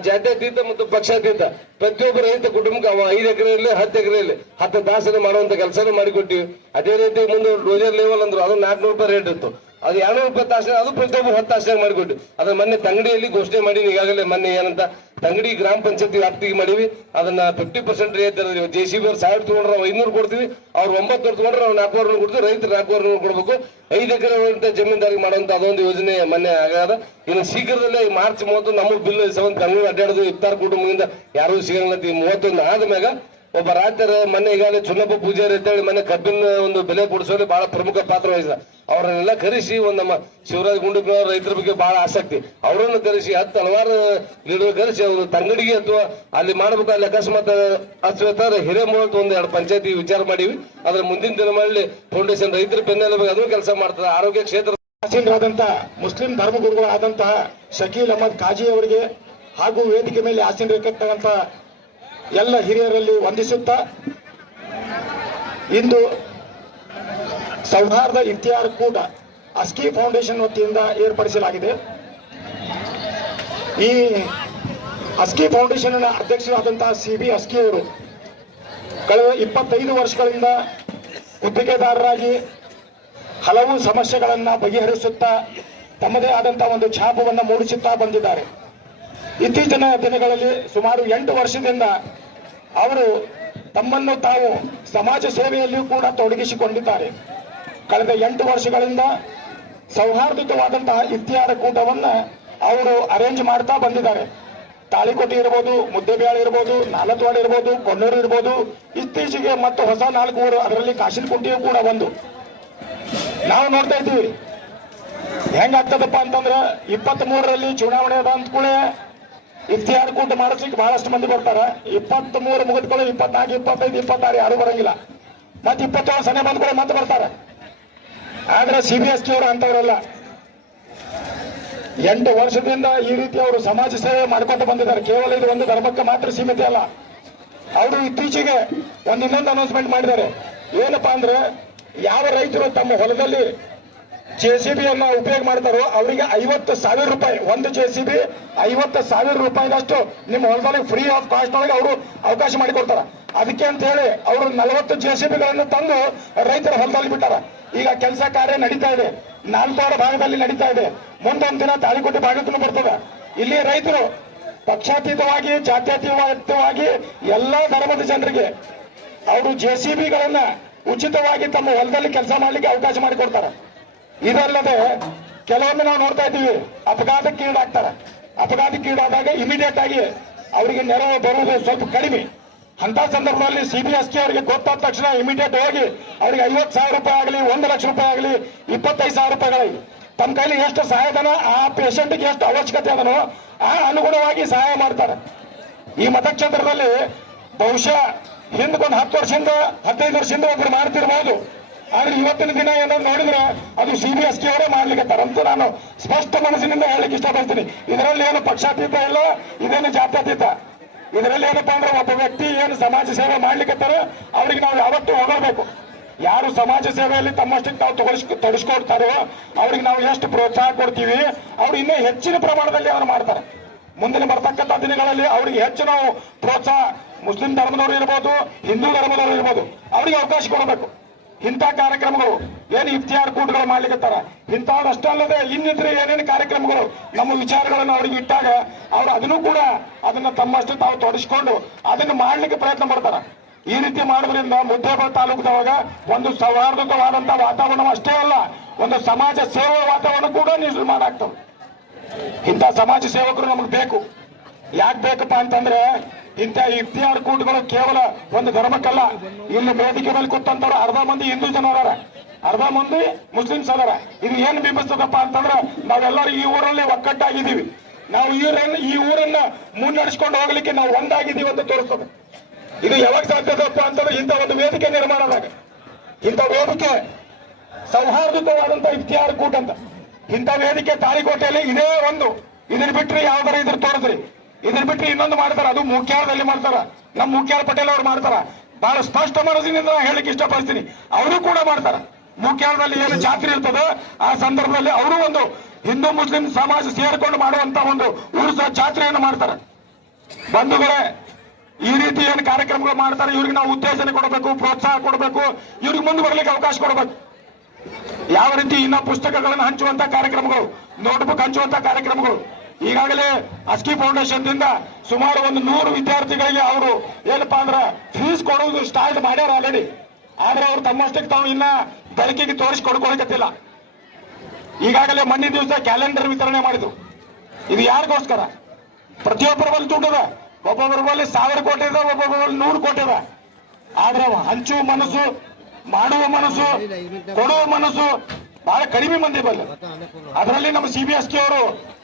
ಜಾತ್ಯತೀತ ಮತ್ತು ಪಕ್ಷಾತೀತ ಪ್ರತಿಯೊಬ್ಬ ರೈತ ಕುಟುಂಬಕ್ಕೆ 5 ಎಕರೆಯಲ್ಲಿ 10 ಎಕರೆಯಲ್ಲಿ 10 ತಾಸನೆ ಮಾಡುವಂತ ಕೆಲಸನ ಮಾಡಿಕೊಟ್ಟಿವಿ. ಅದೇ ರೀತಿ ಮುಂದೆ ಡೋಜರ್ ಲೆವೆಲ್ ಅಂದ್ರು ಅದು 400 ರೂಪಾಯಿ ರೇಟ್ ಇತ್ತು. ಅದು 200 ರೂಪಾಯಿ ತಾಸನೆ, ಅದು ಪ್ರತಿಯೊಬ್ಬರು 10 ತಾಸನಾಗ ಮಾಡಿಕೊಟ್ಟು ಅದನ್ನ ಮೊನ್ನೆ ತಂಗಡಿಯಲ್ಲಿ ಘೋಷಣೆ ಮಾಡಿ ಈಗಾಗಲೇ ಮೊನ್ನೆ ಏನಂತ ತಂಗಡಿ ಗ್ರಾಮ ಪಂಚಾಯತಿ ವ್ಯಾಪ್ತಿಗೆ ಮಾಡಿವಿ. ಅದನ್ನ 50% ರಿಯಾಯಿತಿ JCB ಅವ್ರು 1000 ತಗೊಂಡ್ರೆ ನಾವು 500 ಕೊಡ್ತೀವಿ. ಅವ್ರು 900 ತಗೊಂಡ್ರೆ ನಾವು 400 ಕೊಡ್ತೀವಿ. ರೈತರು 400 ಕೊಡ್ಬೇಕು. 5 ಎಕರೆ ಜಮೀನ್ದಾರಿಗೆ ಮಾಡುವಂತ ಅದೊಂದು ಯೋಜನೆ ಮೊನ್ನೆ ಆಗದ. ಇನ್ನು ಶೀಘ್ರದಲ್ಲೇ ಮಾರ್ಚ್ 30 ನಮ್ಮ ಬಿಲ್ ಬೆಂಗಳೂರು ಅಡ್ಡಾಡೋದು ಇಫ್ತಾರ್ ಕುಟುಂಬದಿಂದ ಯಾರು ಸಿಗಲ್ಲ. 31 ಆದ್ಮ್ಯಾಗ ಒಬ್ಬ ರಾಜ್ಯರ ಮೊನ್ನೆ ಈಗಾಗಲೇ ಚುನ್ನಪ್ಪ ಪೂಜಾರಿ ಅಂತೇಳಿ ಮೊನ್ನೆ ಕಬ್ಬಿನ ಒಂದು ಬೆಲೆ ಕೊಡಿಸೋಲ್ಲಿ ಬಹಳ ಪ್ರಮುಖ ಪಾತ್ರ ವಹಿಸಿದ. ಅವರನ್ನೆಲ್ಲ ಕರೆಸಿ ಒಂದು ನಮ್ಮ ಶಿವರಾಜ್ ಗುಂಡಪ್ಪನವರ ರೈತರ ಬಗ್ಗೆ ಬಹಳ ಆಸಕ್ತಿ, ಅವರನ್ನು ಕರೆಸಿ 10 ಹಲವಾರು ಲೀಡರ್ ಕರೆಸಿ ಒಂದು ತಂಗಡಿಗೆ ಅಥವಾ ಅಲ್ಲಿ ಮಾಡ್ಬೇಕು. ಅಲ್ಲಿ ಅಕಸ್ಮಾತ್ ಅಶ್ವತ್ಥ ಹಿರೇಮೂಲ ಒಂದು 2 ಪಂಚಾಯತಿ ವಿಚಾರ ಮಾಡಿವಿ. ಅದ್ರ ಮುಂದಿನ ದಿನಗಳಲ್ಲಿ ಫೌಂಡೇಶನ್ ರೈತರ ಬೆನ್ನೆಲುಬಾಗಿ ಅದನ್ನು ಕೆಲಸ ಮಾಡ್ತದೆ. ಆರೋಗ್ಯ ಕ್ಷೇತ್ರ ಆಸೀನರಾದಂತಹ ಮುಸ್ಲಿಂ ಧರ್ಮಗುರುಗಳಾದಂತಹ ಶಕೀಲ್ ಅಹಮದ್ ಕಾಜಿ ಅವರಿಗೆ ಹಾಗೂ ವೇದಿಕೆ ಮೇಲೆ ಆಸೀನರಾಗಿರ್ತಕ್ಕಂಥ ಎಲ್ಲ ಹಿರಿಯರಲ್ಲಿ ವಂದಿಸುತ್ತಾ ಇಂದು ಸೌಹಾರ್ದ ಇಫ್ತಿಯಾರ್ ಕೂಟ ಅಸ್ಕಿ ಫೌಂಡೇಶನ್ ವತಿಯಿಂದ ಏರ್ಪಡಿಸಲಾಗಿದೆ. ಈ ಅಸ್ಕಿ ಫೌಂಡೇಶನ್ ಅಧ್ಯಕ್ಷರಾದಂತಹ CB ಅಸ್ಕಿ ಅವರು ಕಳೆದ 25 ವರ್ಷಗಳಿಂದ ಗುತ್ತಿಗೆದಾರರಾಗಿ ಹಲವು ಸಮಸ್ಯೆಗಳನ್ನು ಬಗೆಹರಿಸುತ್ತಾ ತಮ್ಮದೇ ಆದಂತಹ ಒಂದು ಛಾಪವನ್ನು ಮೂಡಿಸುತ್ತಾ ಬಂದಿದ್ದಾರೆ. ಇತ್ತೀಚಿನ ದಿನಗಳಲ್ಲಿ ಸುಮಾರು 8 ವರ್ಷದಿಂದ ಅವರು ತಮ್ಮನ್ನು ತಾವು ಸಮಾಜ ಸೇವೆಯಲ್ಲಿಯೂ ಕೂಡ ತೊಡಗಿಸಿಕೊಂಡಿದ್ದಾರೆ. ಕಳೆದ 8 ವರ್ಷಗಳಿಂದ ಸೌಹಾರ್ದಯುತವಾದಂತಹ ಇಫ್ತಿಯಾರ್ ಕೂಟವನ್ನು ಅವರು ಅರೇಂಜ್ ಮಾಡ್ತಾ ಬಂದಿದ್ದಾರೆ. ತಾಳಿಕೋಟೆ ಇರ್ಬೋದು, ಮುದ್ದೇಬೇಳೆ ಇರ್ಬೋದು, ನಾಲತ್ವಾಡ ಇರ್ಬೋದು, ಕೊಣ್ಣೂರು ಇರ್ಬೋದು, ಇತ್ತೀಚೆಗೆ ಮತ್ತು ಹೊಸ 4 ಊರು, ಅದರಲ್ಲಿ ಕಾಶಿನಕುಂಟಿಯೂ ಕೂಡ ಒಂದು. ನಾವು ನೋಡ್ತಾ ಇದ್ದೀವಿ ಹೆಂಗಾಗ್ತದಪ್ಪ ಅಂತಂದ್ರೆ 23ರಲ್ಲಿ ಚುನಾವಣೆ ಅದ ಅಂದ್ಕೂಳೆ ಇಫ್ತಿಯಾರ್ ಕೂಟ ಮಾಡಿಸ್ಲಿಕ್ಕೆ ಬಹಳಷ್ಟು ಮಂದಿ ಬರ್ತಾರೆ. 23 ಮುಗಿದ್ಕೊಳ್ಳಿ 24, 25, 26 ಯಾರು ಬರಂಗಿಲ್ಲ. ಮತ್ತೆ 27 ಸನೆ ಬಂದ್ಕೊಳ್ಳಿ ಮತ್ತೆ ಬರ್ತಾರೆ. ಆದ್ರೆ CBSK ಅವರು ಅಂತವರಲ್ಲ. 8 ವರ್ಷದಿಂದ ಈ ರೀತಿ ಅವರು ಸಮಾಜ ಸೇವೆ ಮಾಡ್ಕೊಂಡು ಬಂದಿದ್ದಾರೆ. ಕೇವಲ ಇದು ಒಂದು ಧರ್ಮಕ್ಕೆ ಮಾತ್ರ ಸೀಮಿತ ಅಲ್ಲ. ಅವರು ಇತ್ತೀಚೆಗೆ ಇನ್ನೊಂದು ಅನೌನ್ಸ್ಮೆಂಟ್ ಮಾಡಿದ್ದಾರೆ. ಏನಪ್ಪಾ ಅಂದ್ರೆ ಯಾವ ರೈತರು ತಮ್ಮ ಹೊಲದಲ್ಲಿ JCB ಅನ್ನ ಉಪಯೋಗ ಮಾಡ್ತಾರೋ ಅವರಿಗೆ 50,000 ರೂಪಾಯಿ, ಒಂದು JCB 50,000 ರೂಪಾಯಿದಷ್ಟು ನಿಮ್ಮ ಹೊಲದಲ್ಲಿ ಫ್ರೀ ಆಫ್ ಕಾಸ್ಟ್ ಒಳಗೆ ಅವರು ಅವಕಾಶ ಮಾಡಿಕೊಡ್ತಾರ. ಅದಕ್ಕೆ ಅಂತ ಹೇಳಿ ಅವರು 40 JCBಗಳನ್ನು ತಂದು ರೈತರ ಹೊಲದಲ್ಲಿ ಬಿಟ್ಟಾರ. ಈಗ ಕೆಲಸ ಕಾರ್ಯ ನಡೀತಾ ಇದೆ, ನಾಲ್ಕಾರು ಭಾಗದಲ್ಲಿ ನಡೀತಾ ಇದೆ, ಮುಂದೊಂದು ದಿನ ತಾಳಿಕೋಟೆ ಭಾಗಕ್ಕೂ ಬರ್ತದೆ. ಇಲ್ಲಿ ರೈತರು ಪಕ್ಷಾತೀತವಾಗಿ ಜಾತ್ಯತೀತವಾಗಿ ಎಲ್ಲಾ ಧರ್ಮದ ಜನರಿಗೆ ಅವರು JCBಗಳನ್ನ ಉಚಿತವಾಗಿ ತಮ್ಮ ಹೊಲದಲ್ಲಿ ಕೆಲಸ ಮಾಡ್ಲಿಕ್ಕೆ ಅವಕಾಶ ಮಾಡಿಕೊಡ್ತಾರೆ. ಇದಲ್ಲದೆ ಕೆಲವೊಮ್ಮೆ ನಾವು ನೋಡ್ತಾ ಇದ್ದೀವಿ ಅಪಘಾತಕ್ಕೀಡಾಗ್ತಾರೆ. ಅಪಘಾತಕ್ಕೀಡಾದಾಗ ಇಮಿಡಿಯೇಟ್ ಆಗಿ ಅವರಿಗೆ ನೆರವು ಬರುವುದು ಸ್ವಲ್ಪ ಕಡಿಮೆ. ಅಂತ ಸಂದರ್ಭದಲ್ಲಿ CBSK ಅವರಿಗೆ ಗೊತ್ತಾದ ತಕ್ಷಣ ಇಮಿಡಿಯೇಟ್ ಹೋಗಿ ಅವರಿಗೆ 50,000 ರೂಪಾಯಿ ಆಗಲಿ, 1 ಲಕ್ಷ ರೂಪಾಯಿ ಆಗಲಿ, 25,000 ರೂಪಾಯಿಗಳಾಗಲಿ ತಮ್ಮ ಕೈಲಿ ಎಷ್ಟು ಸಹಾಯಧನ ಆ ಪೇಷಂಟ್ಗೆ ಎಷ್ಟು ಅವಶ್ಯಕತೆ ಅದನೋ ಆ ಅನುಗುಣವಾಗಿ ಸಹಾಯ ಮಾಡ್ತಾರೆ. ಈ ಮತಕ್ಷೇತ್ರದಲ್ಲಿ ಬಹುಶಃ ಹಿಂದಕ್ಕೊಂದು 10 ವರ್ಷದಿಂದ 15 ವರ್ಷದಿಂದ ಒಬ್ರು ಮಾಡ್ತಿರ್ಬೋದು. ಆದ್ರೆ ಇವತ್ತಿನ ದಿನ ಏನಾದ್ರು ನೋಡಿದ್ರೆ ಅದು CBSK ಅವರೇ ಮಾಡ್ಲಿಕ್ಕೆ ಅಂತ ನಾನು ಸ್ಪಷ್ಟ ಮನಸ್ಸಿನಿಂದ ಹೇಳಲಿಕ್ಕೆ ಇಷ್ಟಪಡ್ತೀನಿ. ಇದರಲ್ಲಿ ಏನು ಪಕ್ಷಾತೀತ ಇಲ್ಲ, ಇದೇನು ಜಾತ್ಯತೀತ. ಇದರಲ್ಲಿ ಏನಪ್ಪಾ ಅಂದ್ರೆ ಒಬ್ಬ ವ್ಯಕ್ತಿ ಏನು ಸಮಾಜ ಸೇವೆ ಮಾಡ್ಲಿಕ್ಕೆ ಅವ್ರಿಗೆ ನಾವು ಯಾವತ್ತೂ ಹೊಗಳಬೇಕು. ಯಾರು ಸಮಾಜ ಸೇವೆಯಲ್ಲಿ ತಮ್ಮಷ್ಟಕ್ಕೆ ತಾವು ತೊಡಸ್ಕೊಡ್ತಾರೋ ಅವ್ರಿಗೆ ನಾವು ಎಷ್ಟು ಪ್ರೋತ್ಸಾಹ ಕೊಡ್ತೀವಿ, ಅವ್ರು ಇನ್ನೂ ಹೆಚ್ಚಿನ ಪ್ರಮಾಣದಲ್ಲಿ ಅದನ್ನು ಮಾಡ್ತಾರೆ. ಮುಂದಿನ ಬರ್ತಕ್ಕಂಥ ದಿನಗಳಲ್ಲಿ ಅವರಿಗೆ ಹೆಚ್ಚು ನಾವು ಪ್ರೋತ್ಸಾಹ, ಮುಸ್ಲಿಂ ಧರ್ಮದವರು ಇರ್ಬೋದು, ಹಿಂದೂ ಧರ್ಮದವರು ಇರ್ಬೋದು, ಅವರಿಗೆ ಅವಕಾಶ ಕೊಡಬೇಕು. ಇಂಥ ಕಾರ್ಯಕ್ರಮಗಳು ಏನು ಇಫ್ತಿಯಾರ್ ಕೂಟಗಳು ಮಾಡ್ಲಿಕ್ಕತ್ತಾರ, ಇಂಥದ್ದಷ್ಟೇ ಅಲ್ಲದೆ ಇನ್ನಿದ್ರೆ ಏನೇನು ಕಾರ್ಯಕ್ರಮಗಳು ನಮ್ಮ ವಿಚಾರಗಳನ್ನು ಅವ್ರಿಗೆ ಇಟ್ಟಾಗ ಅವ್ರು ಅದನ್ನು ಕೂಡ ಅದನ್ನ ತಮ್ಮಷ್ಟು ತಾವು ತೊಡಸ್ಕೊಂಡು ಅದನ್ನು ಮಾಡ್ಲಿಕ್ಕೆ ಪ್ರಯತ್ನ ಪಡ್ತಾರ. ಈ ರೀತಿ ಮಾಡೋದ್ರಿಂದ ಮುದ್ದೇಬಿಹಾಳ ತಾಲೂಕದೊಳಗ ಒಂದು ಸೌಹಾರ್ದಯುತವಾದಂತಹ ವಾತಾವರಣ ಅಷ್ಟೇ ಅಲ್ಲ, ಒಂದು ಸಮಾಜ ಸೇವಾ ವಾತಾವರಣ ಕೂಡ ನಿರ್ಮಾಣ ಆಗ್ತವೆ. ಇಂಥ ಸಮಾಜ ಸೇವಕರು ನಮಗೆ ಬೇಕು. ಯಾಕೆ ಬೇಕಪ್ಪ ಅಂತಂದ್ರೆ ಇಂಥ ಇಫ್ತಿಯಾರ್ ಕೂಟಗಳು ಕೇವಲ ಒಂದು ಧರ್ಮಕ್ಕಲ್ಲ. ಇಲ್ಲಿ ವೇದಿಕೆ ಮೇಲೆ ಕೂತಂತವ್ರು ಅರ್ಧ ಮಂದಿ ಹಿಂದೂ ಜನ ಅದಾರ, ಅರ್ಧ ಮಂದಿ ಮುಸ್ಲಿಮ್ಸ್ ಅದಾರ. ಇದು ಏನ್ ಬಿಂಬಿಸ್ತದಪ್ಪ ಅಂತಂದ್ರೆ ನಾವೆಲ್ಲರೂ ಈ ಊರಲ್ಲಿ ಒಕ್ಕಟ್ಟಾಗಿದ್ದೀವಿ, ನಾವು ಈ ಊರನ್ನ ಮುನ್ನಡೆಸ್ಕೊಂಡು ಹೋಗ್ಲಿಕ್ಕೆ ನಾವು ಒಂದಾಗಿದ್ದೀವಿ ಅಂತ ತೋರಿಸ್ತದೆ. ಇದು ಯಾವಾಗ ಸಾಧ್ಯದಪ್ಪ ಅಂತಂದ್ರೆ ಇಂಥ ಒಂದು ವೇದಿಕೆ ನಿರ್ಮಾಣದಾಗ, ಇಂಥ ವೇದಿಕೆ ಸೌಹಾರ್ದಯುತವಾದಂತ ಇಫ್ತಿಯಾರ್ ಕೂಟ ಅಂತ ಇಂಥ ವೇದಿಕೆ ತಾಳಿಕೋಟೆಯಲ್ಲಿ ಇದೇ ಒಂದು. ಇದನ್ನ ಬಿಟ್ರೆ ಯಾವ್ದಾರ ಇದ್ರ ತೋರಿಸ್ರಿ, ಇದನ್ನ ಬಿಟ್ಟರೆ ಇನ್ನೊಂದು ಮಾಡ್ತಾರ, ಅದು ಮುಖ್ಯಾಲದಲ್ಲಿ ಮಾಡ್ತಾರ, ನಮ್ಮ ಮುಖ್ಯಾಲ ಪಟೇಲ್ ಅವ್ರು ಮಾಡ್ತಾರ. ಬಹಳ ಸ್ಪಷ್ಟ ಮನಸ್ಸಿನಿಂದ ಹೇಳಲಿಕ್ಕೆ ಇಷ್ಟಪಡ್ತೀನಿ, ಅವರು ಕೂಡ ಮಾಡ್ತಾರ. ಮುಖ್ಯಾಲದಲ್ಲಿ ಏನು ಜಾತ್ರೆ ಇರ್ತದೆ ಆ ಸಂದರ್ಭದಲ್ಲಿ ಅವರು ಒಂದು ಹಿಂದೂ ಮುಸ್ಲಿಂ ಸಮಾಜ ಸೇರ್ಕೊಂಡು ಮಾಡುವಂತ ಒಂದು ಉರ್ಸ ಜಾತ್ರೆಯನ್ನು ಮಾಡ್ತಾರೆ. ಬಂಧುಗಳೇ, ಈ ರೀತಿ ಏನು ಕಾರ್ಯಕ್ರಮಗಳು ಮಾಡ್ತಾರೆ ಇವ್ರಿಗೆ ನಾವು ಉತ್ತೇಜನ ಕೊಡಬೇಕು, ಪ್ರೋತ್ಸಾಹ ಕೊಡಬೇಕು, ಇವ್ರಿಗೆ ಮುಂದೆ ಬರ್ಲಿಕ್ಕೆ ಅವಕಾಶ ಕೊಡಬೇಕು. ಯಾವ ರೀತಿ ಇನ್ನ ಪುಸ್ತಕಗಳನ್ನು ಹಂಚುವಂತ ಕಾರ್ಯಕ್ರಮಗಳು, ನೋಟ್ಬುಕ್ ಹಂಚುವಂತ ಕಾರ್ಯಕ್ರಮಗಳು ಈಗಾಗಲೇ ಅಸ್ಕಿ ಫೌಂಡೇಶನ್ ದಿಂದ ಸುಮಾರು ಒಂದು 100 ವಿದ್ಯಾರ್ಥಿಗಳಿಗೆ ಅವರು ಏನಪ್ಪಾ ಅಂದ್ರೆ ಫೀಸ್ ಕೊಡುವುದು ಸ್ಟಾರ್ಟ್ ಮಾಡ್ಯಾರ ಆಲ್ರೆಡಿ. ಆದ್ರೆ ಅವ್ರು ತಮ್ಮಷ್ಟಕ್ಕೆ ತಾವು ಇನ್ನ ಬೆಳಕಿಗೆ ತೋರಿಸಿ ಕೊಡ್ಕೊಳಕತ್ತಿಲ್ಲ. ಈಗಾಗಲೇ ಮೊನ್ನೆ ದಿವಸ ಕ್ಯಾಲೆಂಡರ್ ವಿತರಣೆ ಮಾಡಿದ್ರು. ಇದು ಯಾರಿಗೋಸ್ಕರ? ಪ್ರತಿಯೊಬ್ಬರ ಬಳಿ ದುಡ್ಡದ, ಒಬ್ಬೊಬ್ಬರ ಬಳಿ 1000 ಕೋಟಿ ಇದೆ, ಒಬ್ಬೊಬ್ಬರ ಬಳಿ 100 ಕೋಟಿ ಇದೆ. ಆದ್ರೆ ಹಂಚುವ ಮನಸ್ಸು, ಮಾಡುವ ಮನಸ್ಸು, ಕೊಡುವ ಮನಸ್ಸು ಬಹಳ ಕಡಿಮೆ ಮಂದಿ ಬಲ್ಲ. ಅದರಲ್ಲಿ ನಮ್ಮ CBSK ಅವರು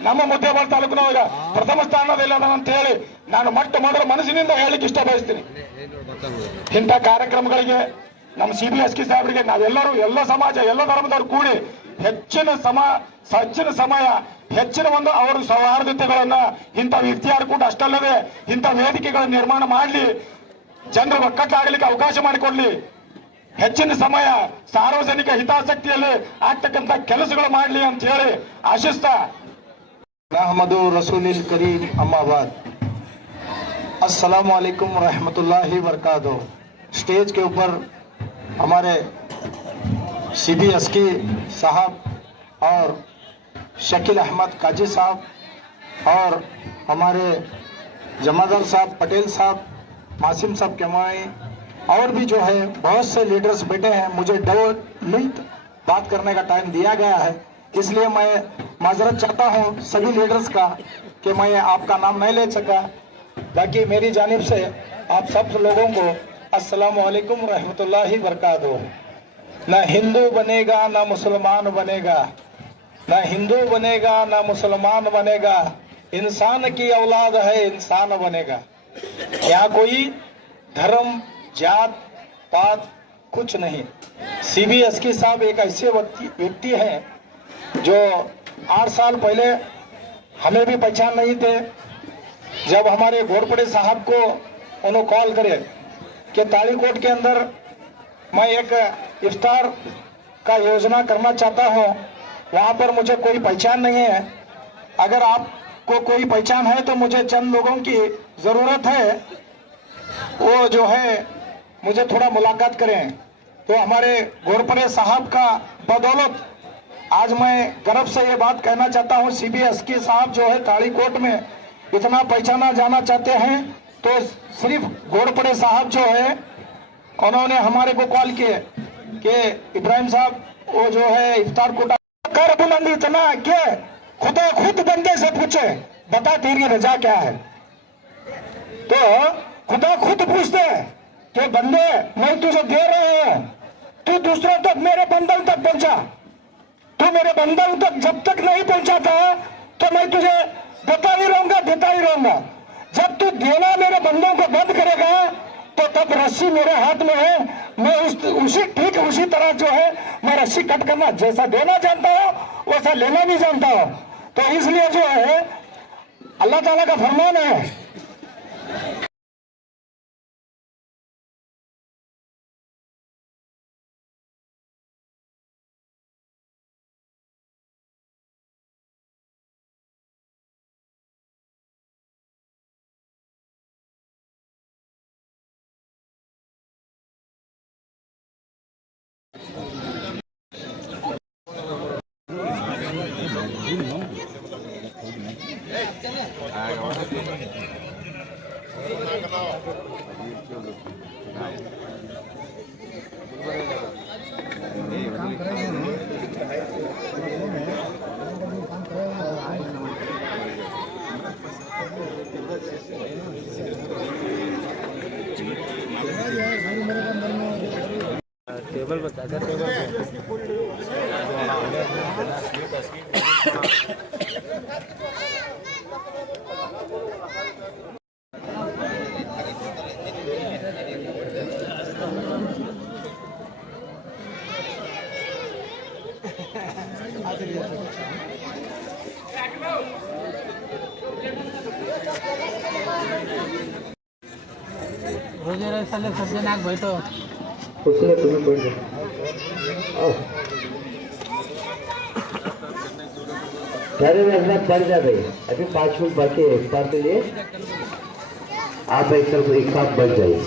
ನಮ್ಮ ಮುದ್ದೇಬಿಹಾಳ ತಾಲೂಕಿನವಾಗ ಪ್ರಥಮ ಸ್ಥಾನದಲ್ಲಿ ಅದ ಅಂತ ಹೇಳಿ ನಾನು ಮೊದಲ ಮನಸ್ಸಿನಿಂದ ಹೇಳಲಿಕ್ಕೆ ಇಷ್ಟ ಬಯಸ್ತೀನಿ. ಇಂಥ ಕಾರ್ಯಕ್ರಮಗಳಿಗೆ ನಮ್ಮ CBSK ಸಾಹೇಬರಿಗೆ ನಾವೆಲ್ಲರೂ, ಎಲ್ಲ ಸಮಾಜ, ಎಲ್ಲ ಧರ್ಮದವರು ಕೂಡಿ ಹೆಚ್ಚಿನ ಸಮಯ, ಹೆಚ್ಚಿನ ಒಂದು ಅವರು ಸೌಹಾರ್ದತೆಗಳನ್ನ ಇಂಥ ಇಫ್ತಿಯಾರ್ ಕೂಟ ಅಷ್ಟಲ್ಲದೆ ಇಂಥ ವೇದಿಕೆಗಳ ನಿರ್ಮಾಣ ಮಾಡಲಿ, ಜನರು ಒಕ್ಕಟ್ಟಾಗಲಿಕ್ಕೆ ಅವಕಾಶ ಮಾಡಿಕೊಡ್ಲಿ, ಹೆಚ್ಚಿನ ಸಮಯ ಸಾರ್ವಜನಿಕ ಹಿತಾಸಕ್ತಿಯಲ್ಲಿ ಆಗ್ತಕ್ಕಂಥ ಕೆಲಸಗಳು ಮಾಡಲಿ ಅಂತ ಹೇಳಿ ಆಶಿಸ್ತಾ ಅಹಮದು ರಸೂಲಿಲ್ ಕರೀಂ ಅಮ್ಮಾಬಾದ್. अस्सलाम वालेकुम रहमतुल्लाहि वबरकातुहू। स्टेज के ऊपर हमारे CBSK साहब और शकील अहमद काजी साहब और हमारे जमादार साहब, पटेल साहब, मासिम साहब केमाई और भी जो है बहुत से लीडर्स बैठे हैं। मुझे 2 मिनट बात करने का टाइम दिया गया है, इसलिए मैं माजरत चाहता हूं सभी लीडर्स का कि मैं आपका नाम नहीं ले सका। बाकी मेरी जानिब से आप सब लोगों को अस्सलाम वालेकुम रहमतुल्लाहि वबरकातुहू। ना हिंदू बनेगा ना मुसलमान बनेगा, ना हिंदू बनेगा ना मुसलमान बनेगा, इंसान की औलाद है इंसान बनेगा। यहाँ कोई धर्म, जात, पात कुछ नहीं। CBSK साहब एक ऐसे व्यक्ति हैं जो 8 साल पहले हमें भी पहचान नहीं थे। जब हमारे घोड़पड़े साहब को उन्होंने कॉल करे कि तालीकोट के अंदर मैं एक इफ्तार का योजना करना चाहता हूं, वहां पर मुझे कोई पहचान नहीं है। अगर आपको कोई पहचान है तो मुझे चंद लोगों की जरूरत है, वो जो है मुझे थोड़ा मुलाकात करें। तो हमारे घोरपड़े साहब का बदौलत आज मैं गर्व से ये बात कहना चाहता हूँ, CBSK साहब जो है ताड़ीकोट में इतना पहचाना जाना चाहते हैं, तो सिर्फ घोरपड़े साहब जो है उन्होंने हमारे को कॉल किए कि इब्राहिम साहब वो जो है इफ्तार कोटा कर बुलंद इतना के खुदा खुद बंदे से पूछे बता तेरी रजा क्या है। तो खुदा खुद पूछते कि बंदे मैं तुझे दे रहे हैं, तू दूसरों तक मेरे बंधन तक पहुंचा। तू मेरे बंधन तक जब तक नहीं पहुंचा था तो मैं तुझे देता ही रहूंगा। जब तू देना मेरे बंधों को बंद करेगा तो तब रस्सी मेरे हाथ में है, मैं उसी तरह जो है मैं रस्सी कट करना जैसा देना जानता हूँ वैसा लेना भी जानता हूँ। तो इसलिए जो है अल्लाह ताला का फरमान है, टेबल बता दे टेबल रोजे रहे साले सब जन आग बैठो उसने तुम्हें बैठ जाओ सारे में बढ़ जा गई। अभी 5 मिनट बाकी है इफ्तार के लिए, आप एक साथ बढ़ जाइए।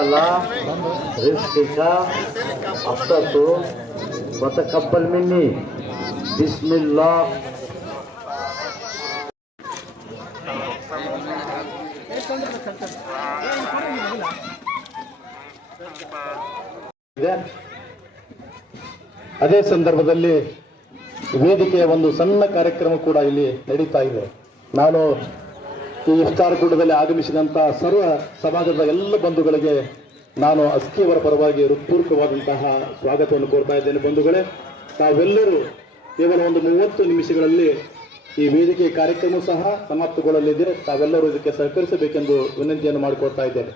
Allah rizqika afdatu wa taqabbal minni bismillah। ಅದೇ ಸಂದರ್ಭದಲ್ಲಿ ವೇದಿಕೆಯ ಒಂದು ಸಣ್ಣ ಕಾರ್ಯಕ್ರಮ ಕೂಡ ಇಲ್ಲಿ ನಡೀತಾ ಇದೆ। ನಾನು ಈ ಇಫ್ತಾರ್ ಕೂಟದಲ್ಲಿ ಆಗಮಿಸಿದಂತಹ ಸರ್ವ ಸಮಾಜದ ಎಲ್ಲ ಬಂಧುಗಳಿಗೆ ನಾನು ಅಸ್ಕಿಯವರ ಪರವಾಗಿ ಹೃತ್ಪೂರ್ವಕವಾದಂತಹ ಸ್ವಾಗತವನ್ನು ಕೋರ್ತಾ ಇದ್ದೇನೆ। ಬಂಧುಗಳೇ, ತಾವೆಲ್ಲರೂ ಕೇವಲ ಒಂದು 30 ನಿಮಿಷಗಳಲ್ಲಿ ಈ ವೇದಿಕೆ ಕಾರ್ಯಕ್ರಮ ಸಹ ಸಮಾಪ್ತಗೊಳ್ಳಲಿದೆ। ತಾವೆಲ್ಲರೂ ಇದಕ್ಕೆ ಸಹಕರಿಸಬೇಕೆಂದು ವಿನಂತಿಯನ್ನು ಮಾಡಿಕೊಳ್ತಾ ಇದ್ದೇನೆ।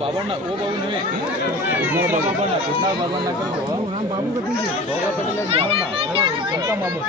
बाबा बाबा